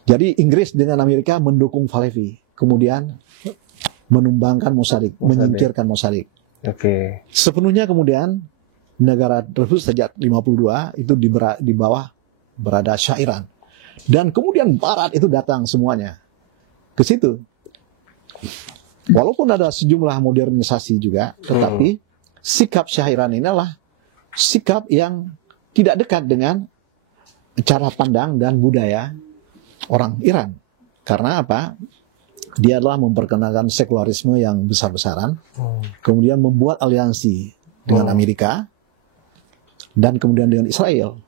Jadi Inggris dengan Amerika mendukung Pahlavi, kemudian menumbangkan Mossadegh, menyingkirkan Mossadegh. Oke. Sepenuhnya kemudian negara tersebut sejak 52 itu di bawah berada Shah Iran. Dan kemudian Barat itu datang semuanya ke situ. Walaupun ada sejumlah modernisasi juga, tetapi sikap Shah Iran ini adalah sikap yang tidak dekat dengan cara pandang dan budaya orang Iran. Karena apa? Dia adalah memperkenalkan sekularisme yang besar-besaran, kemudian membuat aliansi dengan Amerika, dan kemudian dengan Israel.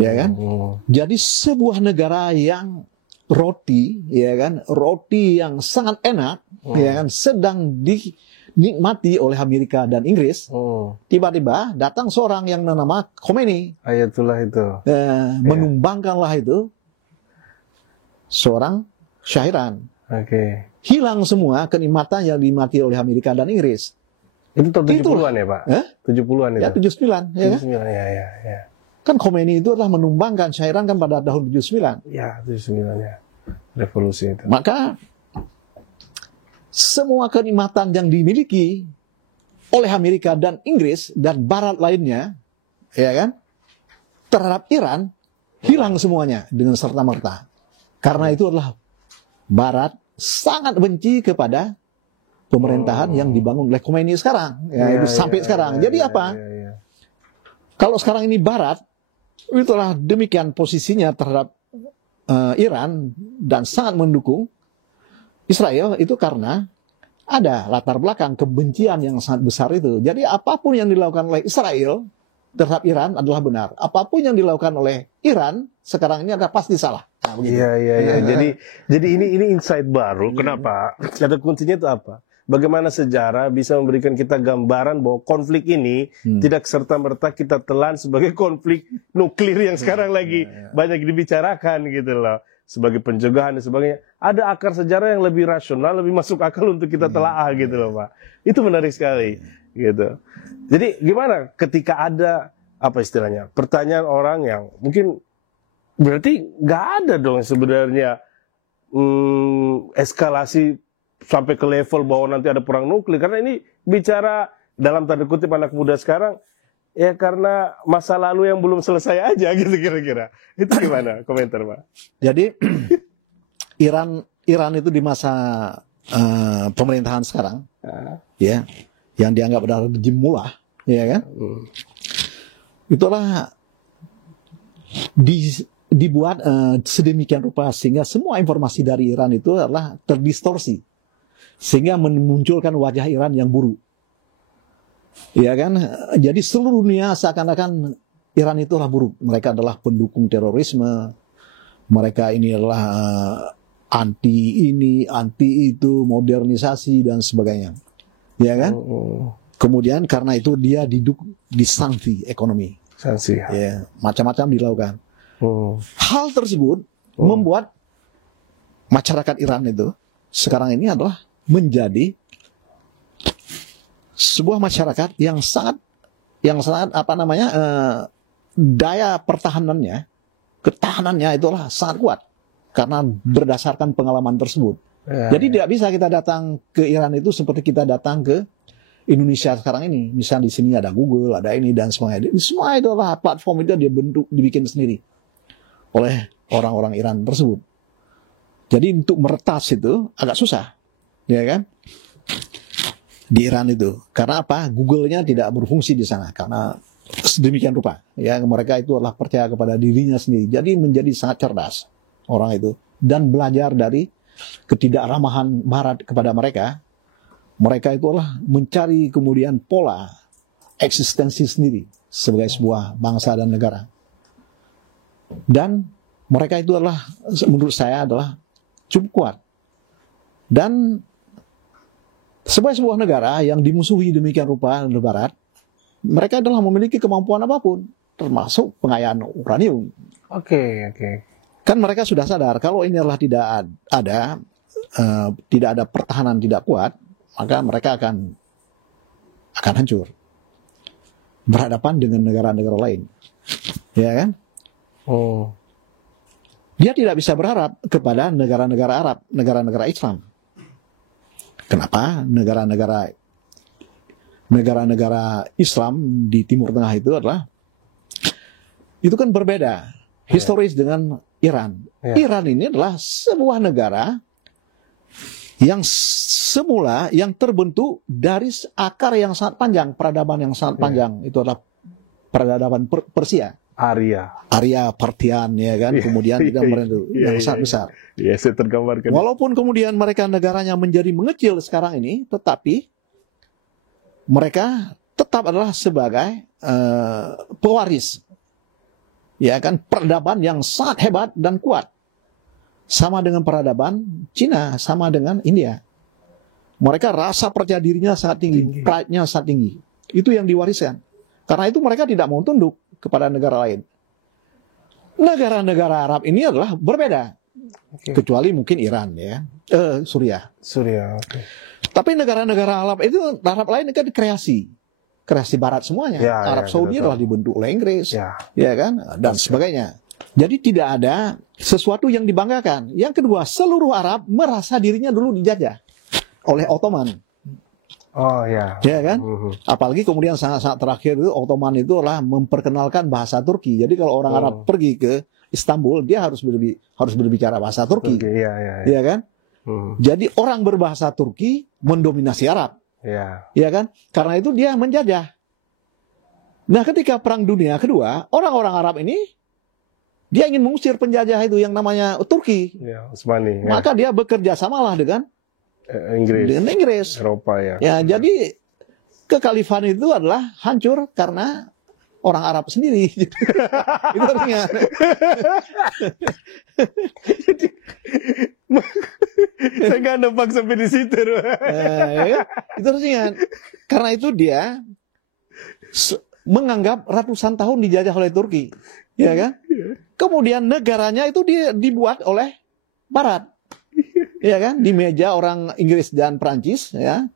Ya kan? Jadi sebuah negara yang roti yang sangat enak, ya kan, sedang dinikmati oleh Amerika dan Inggris. Tiba-tiba datang seorang yang bernama Khomeini. Ayatullah itu. Menumbangkanlah itu seorang Shah Iran. Oke. Hilang semua kenikmatan yang dinikmati oleh Amerika dan Inggris. Itu tahun 70-an ya, Pak? 70-an itu. Ya, 79. Ya, 79, ya. Kan Khomeini itu adalah menumbangkan Shah Iran kan pada tahun 79. Ya, 79 ya. Revolusi itu. Maka semua kenikmatan yang dimiliki oleh Amerika dan Inggris dan Barat lainnya, ya kan, terhadap Iran hilang semuanya dengan serta-merta. Karena itu adalah Barat sangat benci kepada pemerintahan yang dibangun oleh Khomeini sekarang, itu sampai sekarang. Jadi apa? Kalau sekarang ini Barat itulah demikian posisinya terhadap Iran dan sangat mendukung Israel itu karena ada latar belakang kebencian yang sangat besar itu. Jadi apapun yang dilakukan oleh Israel terhadap Iran adalah benar. Apapun yang dilakukan oleh Iran sekarang ini adalah pasti salah. Nah, Iya. Jadi ini insight baru. Kenapa? Kata kuncinya itu apa? Bagaimana sejarah bisa memberikan kita gambaran bahwa konflik ini tidak serta-merta kita telan sebagai konflik nuklir yang sekarang lagi banyak dibicarakan gitu loh. Sebagai pencegahan dan sebagainya. Ada akar sejarah yang lebih rasional, lebih masuk akal untuk kita telaah gitu loh, Pak. Itu menarik sekali gitu. Jadi gimana ketika ada apa istilahnya? Pertanyaan orang yang mungkin berarti nggak ada dong sebenarnya eskalasi sampai ke level bahwa nanti ada perang nuklir, karena ini bicara dalam tanda kutip anak muda sekarang ya karena masa lalu yang belum selesai aja gitu kira-kira. Itu gimana komentar, Pak? Jadi Iran itu di masa pemerintahan sekarang ya yang dianggap adalah rejim mullah, ya kan? Itulah dibuat sedemikian rupa sehingga semua informasi dari Iran itu adalah terdistorsi. Sehingga memunculkan wajah Iran yang buruk. Ya kan? Jadi seluruh dunia seakan-akan Iran itulah buruk. Mereka adalah pendukung terorisme. Mereka ini adalah anti ini, anti itu, modernisasi dan sebagainya. Ya kan? Kemudian karena itu dia disanksi ekonomi. Sanksi. Ya, macam-macam dilakukan. Hmm. Hal tersebut membuat masyarakat Iran itu sekarang ini adalah menjadi sebuah masyarakat yang sangat daya ketahanannya itulah sangat kuat karena berdasarkan pengalaman tersebut. Ya, Jadi tidak bisa kita datang ke Iran itu seperti kita datang ke Indonesia sekarang ini. Misalnya di sini ada Google, ada ini dan sebagainya. Semua itu adalah platform itu dibikin sendiri oleh orang-orang Iran tersebut. Jadi untuk meretas itu agak susah, ya kan? Di Iran itu. Karena apa? Google-nya tidak berfungsi di sana karena sedemikian rupa. Ya, mereka itu adalah percaya kepada dirinya sendiri. Jadi menjadi sangat cerdas orang itu dan belajar dari ketidakramahan Barat kepada mereka. Mereka itu adalah mencari kemudian pola eksistensi sendiri sebagai sebuah bangsa dan negara. Dan mereka itu adalah, menurut saya adalah cukup kuat. Dan sebuah negara yang dimusuhi demikian rupa oleh Barat, mereka adalah memiliki kemampuan apapun, termasuk pengayaan uranium. Oke. Kan mereka sudah sadar kalau ini adalah tidak ada pertahanan tidak kuat, maka mereka akan hancur berhadapan dengan negara-negara lain, ya kan? Dia tidak bisa berharap kepada negara-negara Arab, negara-negara Islam. Kenapa? Negara-negara Islam di Timur Tengah itu kan berbeda historis dengan Iran. Iran ini adalah sebuah negara yang semula yang terbentuk dari akar yang sangat panjang, peradaban yang sangat panjang. Itu adalah peradaban Persia. Arya Partian, ya kan? Kemudian tidak yang sangat besar. Iya, saya tergambarkan. Walaupun kemudian mereka negaranya menjadi mengecil sekarang ini, tetapi mereka tetap adalah sebagai pewaris, ya kan? Peradaban yang sangat hebat dan kuat. Sama dengan peradaban Cina, sama dengan India. Mereka rasa percaya dirinya sangat tinggi. Pride-nya sangat tinggi. Itu yang diwariskan. Karena itu mereka tidak mau tunduk kepada negara lain. Negara-negara Arab ini adalah berbeda. Kecuali mungkin Iran, ya. Suriah. Oke. Tapi negara-negara Arab lain kan kreasi Barat semuanya. Arab Saudi adalah dibentuk oleh Inggris, ya kan, dan sebagainya. Jadi tidak ada sesuatu yang dibanggakan. Yang kedua, seluruh Arab merasa dirinya dulu dijajah oleh Ottoman. Ya kan? Apalagi kemudian sangat-sangat terakhir itu Ottoman itu adalah memperkenalkan bahasa Turki. Jadi kalau orang Arab pergi ke Istanbul, dia harus berbicara bahasa Turki. Ya kan? Jadi orang berbahasa Turki mendominasi Arab. Ya kan? Karena itu dia menjajah. Nah, ketika Perang Dunia Kedua, orang-orang Arab ini dia ingin mengusir penjajah itu yang namanya Turki. Utsmani. Maka dia bekerja samalah dengan Inggris. Eropa, ya. Jadi kekhalifahan itu adalah hancur karena orang Arab sendiri. Itu artinya. Jadi, saya nggak nebak sampai di situ. Ya, itu artinya. Karena itu dia menganggap ratusan tahun dijajah oleh Turki, ya kan? Kemudian negaranya itu dibuat oleh Barat. Ya kan, di meja orang Inggris dan Prancis, ya.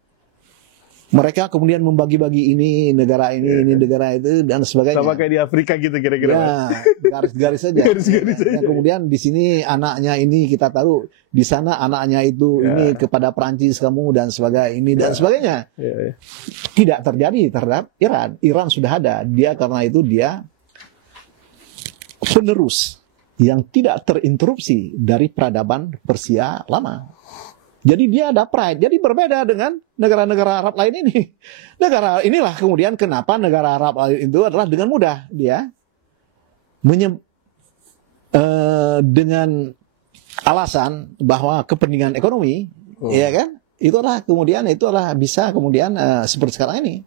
Mereka kemudian membagi-bagi ini negara ini negara itu dan sebagainya. Sama kayak di Afrika gitu kira-kira. Ya, garis-garis saja. Garis-garis saja. Kemudian di sini anaknya ini kita taruh, di sana anaknya itu ini kepada Prancis kamu dan sebagainya ini dan sebagainya. Tidak terjadi terhadap Iran. Iran sudah ada. Dia karena itu dia penerus yang tidak terinterupsi dari peradaban Persia lama. Jadi dia ada pride. Jadi berbeda dengan negara-negara Arab lain ini. Negara inilah kemudian kenapa negara Arab itu adalah dengan mudah dia dengan alasan bahwa kepentingan ekonomi, ya kan? Itulah bisa kemudian seperti sekarang ini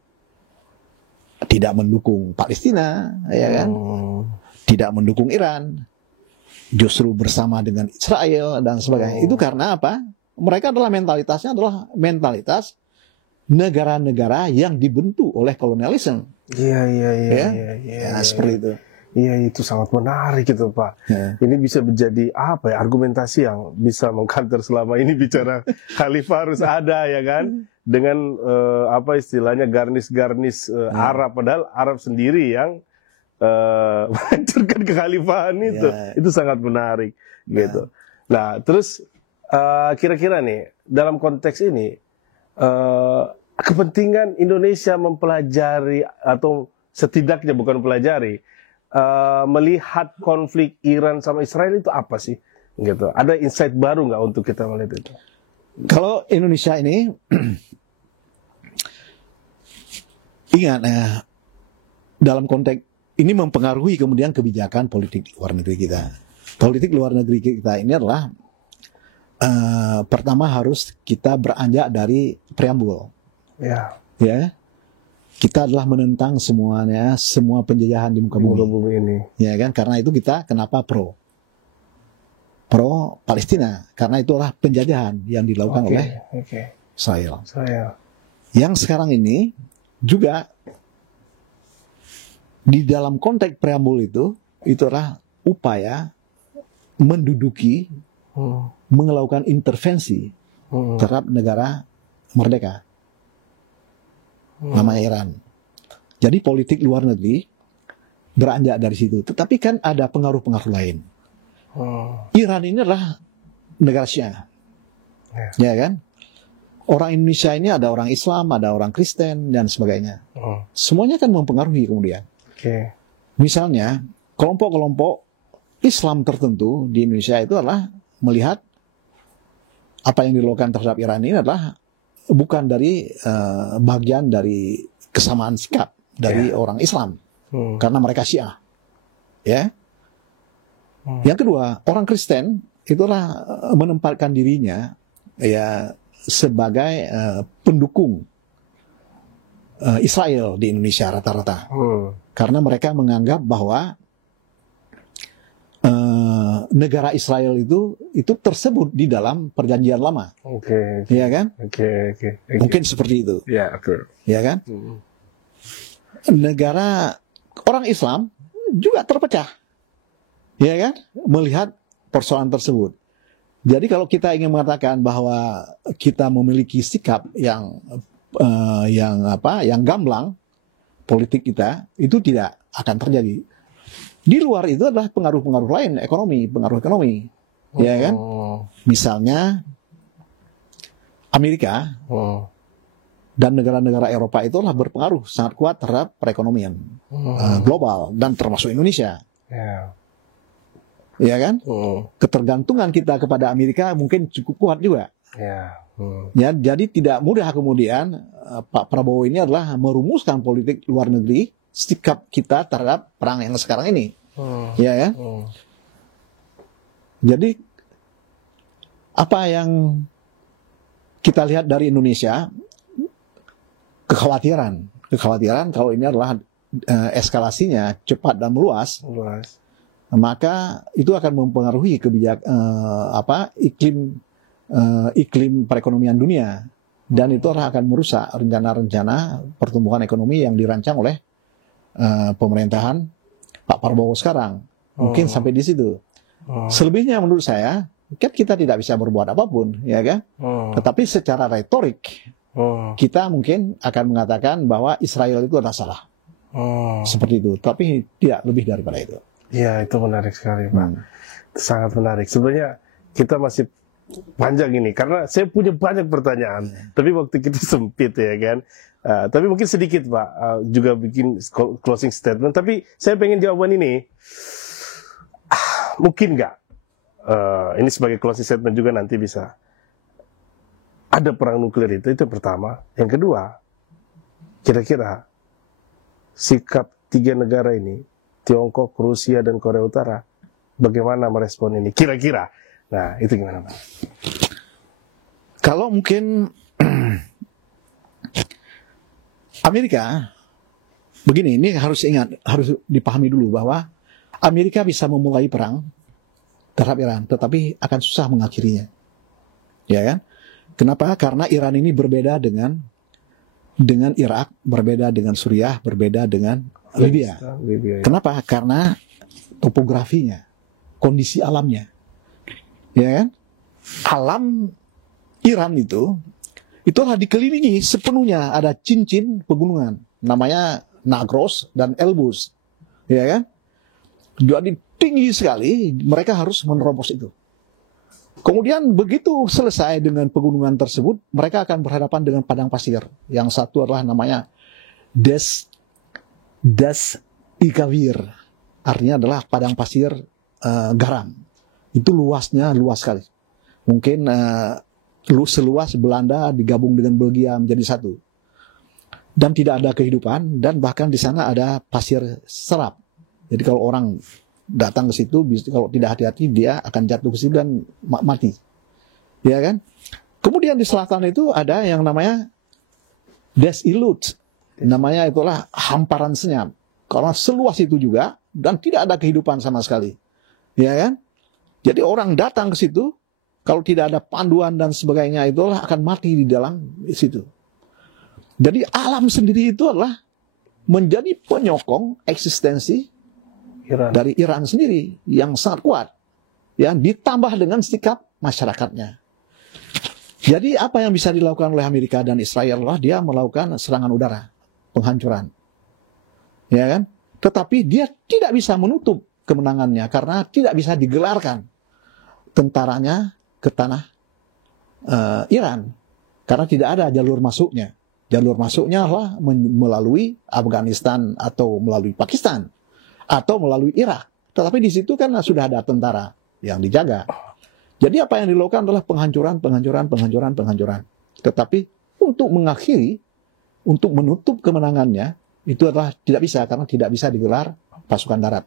tidak mendukung Palestina, ya kan? Tidak mendukung Iran, justru bersama dengan Israel dan sebagainya. Itu karena apa? Mereka adalah mentalitas negara-negara yang dibentuk oleh kolonialisme. Iya, iya, iya, Ya, iya, iya, ya, iya, seperti itu. iya, itu sangat menarik itu, Pak. Ya. Ini bisa menjadi apa ya, argumentasi yang bisa mengkanter selama ini bicara khalifah harus ada ya kan, dengan apa istilahnya garnis-garnis Arab, padahal Arab sendiri yang menghancurkan kekhalifahan itu. Ya. Itu sangat menarik gitu. Nah, terus kira-kira nih dalam konteks ini kepentingan Indonesia mempelajari atau setidaknya bukan pelajari melihat konflik Iran sama Israel itu apa sih? Gitu. Ada insight baru nggak untuk kita melihat itu? Kalau Indonesia ini ingat dalam konteks ini mempengaruhi kemudian kebijakan politik luar negeri kita. Politik luar negeri kita ini adalah pertama harus kita beranjak dari preambul. Ya. Ya, kita adalah menentang semuanya, semua penjajahan di muka bumi ini. Ya kan, karena itu kita kenapa pro Palestina, karena itulah penjajahan yang dilakukan oleh Israel. Yang sekarang ini juga di dalam konteks preambul itu adalah upaya menduduki, melakukan intervensi terhadap negara merdeka. Namanya Iran. Jadi politik luar negeri beranjak dari situ. Tetapi kan ada pengaruh-pengaruh lain. Iran ini adalah negara Syiah. Ya kan? Orang Indonesia ini ada orang Islam, ada orang Kristen, dan sebagainya. Semuanya kan mempengaruhi kemudian. Misalnya, kelompok-kelompok Islam tertentu di Indonesia itu adalah melihat apa yang dilakukan terhadap Iran ini adalah bukan dari bagian dari kesamaan sikap dari orang Islam, karena mereka Syiah, ya. Yang kedua, orang Kristen itulah menempatkan dirinya ya sebagai pendukung Israel di Indonesia rata-rata, karena mereka menganggap bahwa negara Israel itu tersebut di dalam perjanjian lama. Ya kan? Mungkin seperti itu. Ya kan? Negara orang Islam juga terpecah. Ya kan? Melihat persoalan tersebut. Jadi kalau kita ingin mengatakan bahwa kita memiliki sikap yang gamblang politik kita, itu tidak akan terjadi. Di luar itu adalah pengaruh-pengaruh lain, pengaruh ekonomi, ya kan? Misalnya Amerika dan negara-negara Eropa itulah berpengaruh sangat kuat terhadap perekonomian global dan termasuk Indonesia, ya kan? Ketergantungan kita kepada Amerika mungkin cukup kuat juga. Ya, jadi tidak mudah kemudian Pak Prabowo ini adalah merumuskan politik luar negeri, sikap kita terhadap perang yang sekarang ini, ya kan? Jadi apa yang kita lihat dari Indonesia, kekhawatiran kalau ini adalah eskalasinya cepat dan meluas, maka itu akan mempengaruhi iklim perekonomian dunia, dan itu akan merusak rencana-rencana pertumbuhan ekonomi yang dirancang oleh pemerintahan Pak Prabowo sekarang. Mungkin sampai di situ. Selebihnya menurut saya kan kita tidak bisa berbuat apapun, ya kan? Tetapi secara retorik kita mungkin akan mengatakan bahwa Israel itu adalah salah. Seperti itu. Tapi tidak lebih daripada itu. Ya, itu menarik sekali, Pak. Sangat menarik. Sebenarnya kita masih panjang ini karena saya punya banyak pertanyaan, tapi waktu kita sempit, ya kan. Tapi mungkin sedikit, Pak, juga bikin closing statement. Tapi saya pengen jawaban ini. Mungkin nggak? Ini sebagai closing statement juga nanti bisa. Ada perang nuklir itu yang pertama. Yang kedua, kira-kira sikap tiga negara ini, Tiongkok, Rusia, dan Korea Utara, bagaimana merespon ini? Kira-kira. Nah, itu gimana, Pak? Kalau mungkin Amerika, begini, ini harus dipahami dulu bahwa Amerika bisa memulai perang terhadap Iran, tetapi akan susah mengakhirinya. Ya kan? Kenapa? Karena Iran ini berbeda dengan dengan Irak, berbeda dengan Suriah, berbeda dengan Libya. Libya. Kenapa? Karena topografinya, kondisi alamnya. Ya kan? Alam Iran itu itulah dikelilingi sepenuhnya ada cincin pegunungan namanya Zagros dan Elbrus. Ya kan? Jadi tinggi sekali, mereka harus menerobos itu. Kemudian begitu selesai dengan pegunungan tersebut, mereka akan berhadapan dengan padang pasir. Yang satu adalah namanya Des Ikavir. Artinya adalah padang pasir garam. Itu luasnya luas sekali. Mungkin seluas Belanda digabung dengan Belgia menjadi satu. Dan tidak ada kehidupan, dan bahkan di sana ada pasir serap. Jadi kalau orang datang ke situ, kalau tidak hati-hati dia akan jatuh ke situ dan mati, ya kan? Kemudian di selatan itu ada yang namanya Des Ilut, namanya itulah hamparan senyap, karena seluas itu juga dan tidak ada kehidupan sama sekali, ya kan? Jadi orang datang ke situ, kalau tidak ada panduan dan sebagainya itulah akan mati di dalam situ. Jadi alam sendiri itu adalah menjadi penyokong eksistensi dari Iran sendiri yang sangat kuat, ya, ditambah dengan sikap masyarakatnya. Jadi apa yang bisa dilakukan oleh Amerika dan Israel adalah dia melakukan serangan udara, penghancuran, ya kan? Tetapi dia tidak bisa menutup kemenangannya karena tidak bisa digelarkan tentaranya ke tanah Iran karena tidak ada jalur masuknya. Jalur masuknya adalah melalui Afghanistan atau melalui Pakistan atau melalui Irak. Tetapi di situ kan sudah ada tentara yang dijaga. Jadi apa yang dilakukan adalah penghancuran. Tetapi untuk mengakhiri, untuk menutup kemenangannya, itu adalah tidak bisa karena tidak bisa digelar pasukan darat.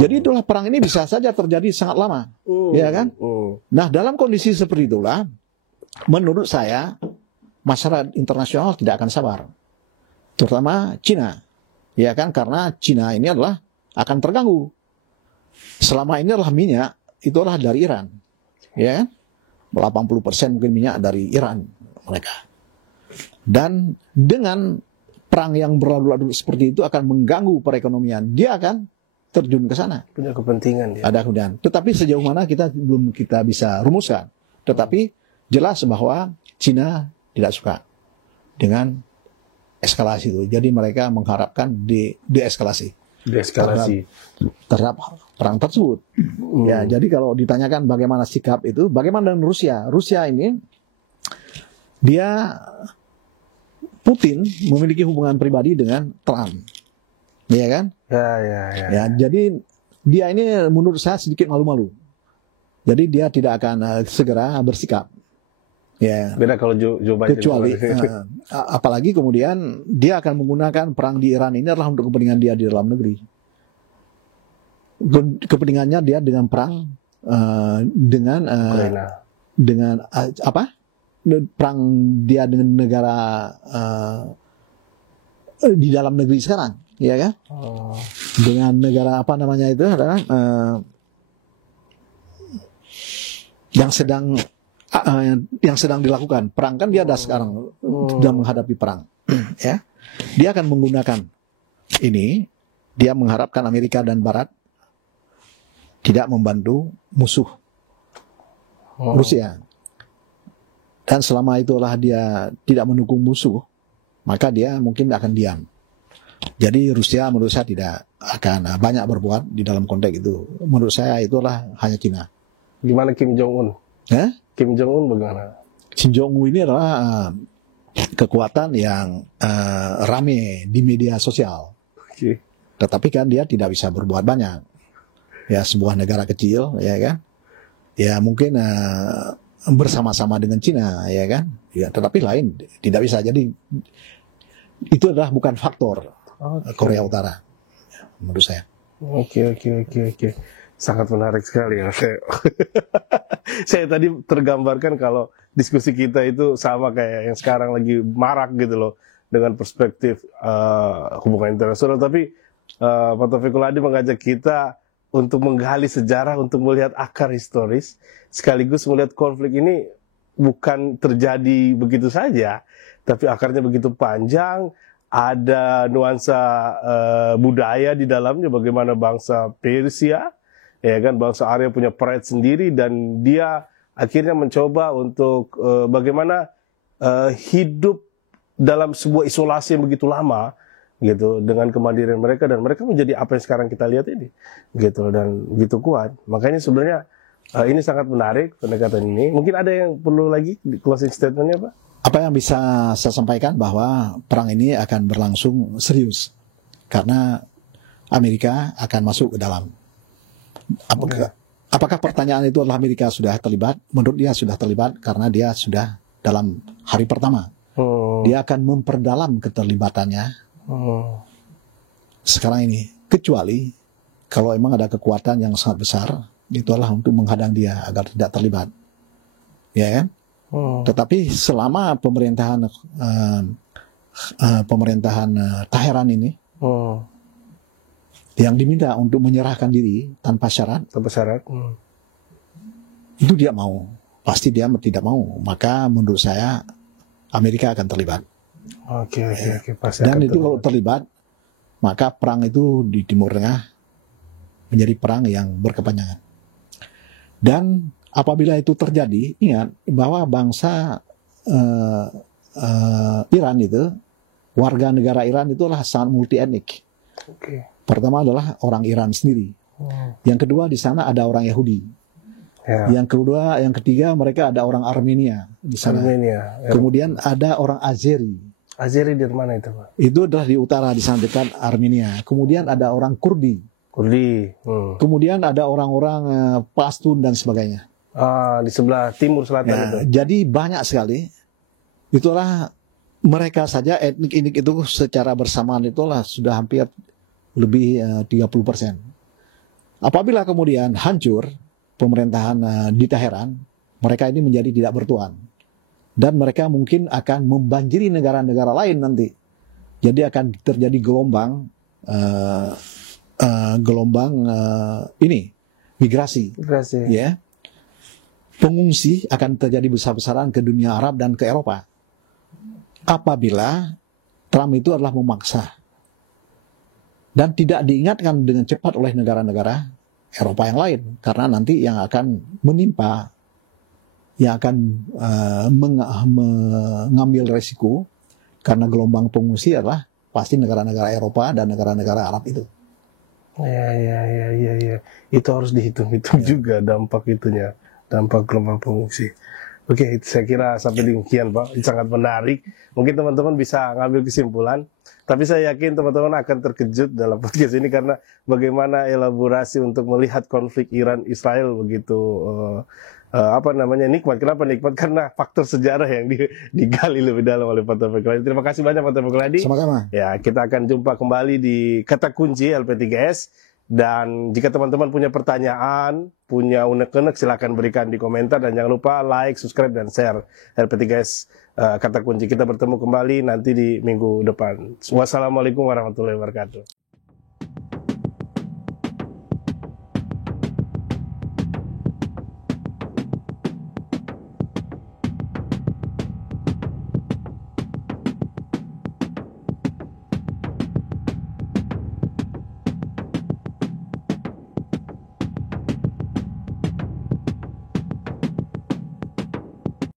Jadi itulah perang ini bisa saja terjadi sangat lama, ya kan? Nah, dalam kondisi seperti itulah, menurut saya masyarakat internasional tidak akan sabar, terutama Cina. Ya kan, karena Cina ini adalah akan terganggu. Selama ini adalah minyak, itu adalah dari Iran. Ya kan? 80% mungkin minyak dari Iran mereka. Dan dengan perang yang berlarut-larut seperti itu akan mengganggu perekonomian. Dia akan terjun ke sana. Punya kepentingan dia. Ada kemudian. Tetapi sejauh mana belum kita bisa rumuskan. Tetapi jelas bahwa Cina tidak suka dengan eskalasi itu. Jadi mereka mengharapkan deeskalasi terhadap perang tersebut. Ya, jadi kalau ditanyakan bagaimana sikap itu, bagaimana dengan Rusia? Rusia ini dia Putin memiliki hubungan pribadi dengan Trump. Ya kan? Ya, jadi dia ini menurut saya sedikit malu-malu. Jadi dia tidak akan segera bersikap. Ya. Beda kalau Joe Biden. Kecuali, apalagi kemudian dia akan menggunakan perang di Iran ini adalah untuk kepentingan dia di dalam negeri. Kepentingannya dia dengan perang dengan apa? Perang dia dengan negara di dalam negeri sekarang, ya kan? Dengan negara apa namanya itu adalah yang sedang dilakukan perang, kan dia ada sekarang sedang menghadapi perang. Ya, dia akan menggunakan ini, dia mengharapkan Amerika dan Barat tidak membantu musuh Rusia, dan selama itulah dia tidak mendukung musuh, maka dia mungkin akan diam. Jadi Rusia menurut saya tidak akan banyak berbuat di dalam konteks itu. Menurut saya itulah hanya Cina. Gimana Kim Jong Un? Kim Jong Un bagaimana? Kim Jong Un ini adalah kekuatan yang rame di media sosial. Tetapi kan dia tidak bisa berbuat banyak. Ya, sebuah negara kecil, ya kan? Ya mungkin bersama-sama dengan Cina, ya kan? Ya, tetapi lain tidak bisa. Jadi itu adalah bukan faktor Korea Utara, menurut saya. Oke. Sangat menarik sekali ya. Saya tadi tergambarkan kalau diskusi kita itu sama kayak yang sekarang lagi marak gitu loh, dengan perspektif hubungan internasional. Tapi Pak Taufikul Hadi mengajak kita untuk menggali sejarah, untuk melihat akar historis, sekaligus melihat konflik ini bukan terjadi begitu saja, tapi akarnya begitu panjang, ada nuansa budaya di dalamnya, bagaimana bangsa Persia, ya kan, bangsa Arya punya pride sendiri, dan dia akhirnya mencoba untuk bagaimana hidup dalam sebuah isolasi yang begitu lama, gitu, dengan kemandirian mereka, dan mereka menjadi apa yang sekarang kita lihat ini, gitu, dan begitu kuat. Makanya sebenarnya ini sangat menarik pendekatan ini. Mungkin ada yang perlu lagi di closing statementnya, Pak? Apa yang bisa saya sampaikan bahwa perang ini akan berlangsung serius karena Amerika akan masuk ke dalam. Apakah pertanyaan itu adalah Amerika sudah terlibat? Menurut dia sudah terlibat karena dia sudah dalam hari pertama. Dia akan memperdalam keterlibatannya sekarang ini. Kecuali kalau emang ada kekuatan yang sangat besar, itu adalah untuk menghadang dia agar tidak terlibat. Ya kan? Tetapi selama pemerintahan Teheran ini yang diminta untuk menyerahkan diri tanpa syarat, itu dia mau, pasti dia tidak mau. Maka menurut saya Amerika akan terlibat. Oke, pasti. Dan itu kalau terlibat, maka perang itu di Timur Tengah menjadi perang yang berkepanjangan. Dan apabila itu terjadi, ingat bahwa bangsa Iran itu, warga negara Iran itu adalah sangat multi etnik. Pertama adalah orang Iran sendiri. Yang kedua di sana ada orang Yahudi. Yang ketiga mereka ada orang Armenia di sana. Kemudian ada orang Azeri. Azeri di mana itu, Pak? Itu adalah di utara, di sana dekat Armenia. Kemudian ada orang Kurdi. Kemudian ada orang-orang Pashtun dan sebagainya. Di sebelah timur selatan itu. Jadi banyak sekali. Itulah mereka saja etnik-etnik itu secara bersamaan itulah sudah hampir lebih 30%. Apabila kemudian hancur pemerintahan di Teheran, mereka ini menjadi tidak bertuan. Dan mereka mungkin akan membanjiri negara-negara lain nanti. Jadi akan terjadi gelombang migrasi. Ya. Pengungsi akan terjadi besar-besaran ke dunia Arab dan ke Eropa. Apabila Trump itu adalah memaksa dan tidak diingatkan dengan cepat oleh negara-negara Eropa yang lain, karena nanti yang akan menimpa, yang akan mengambil resiko karena gelombang pengungsi adalah pasti negara-negara Eropa dan negara-negara Arab itu. Ya. Itu harus dihitung-hitung juga dampak itunya. Dampak gelombang pengungsi. Oke, saya kira sampai demikian, Pak. Itu sangat menarik. Mungkin teman-teman bisa ngambil kesimpulan. Tapi saya yakin teman-teman akan terkejut dalam podcast ini karena bagaimana elaborasi untuk melihat konflik Iran-Israel begitu nikmat. Kenapa nikmat? Karena faktor sejarah yang digali lebih dalam oleh Pak Taufik Kulhadi. Terima kasih banyak Pak Taufik Kulhadi. Sama-sama. Ya, kita akan jumpa kembali di Kata Kunci LP3S. Dan jika teman-teman punya pertanyaan, punya unek-unek, silakan berikan di komentar. Dan jangan lupa like, subscribe, dan share LP3S Kata Kunci. Kita bertemu kembali nanti di minggu depan. Wassalamualaikum warahmatullahi wabarakatuh.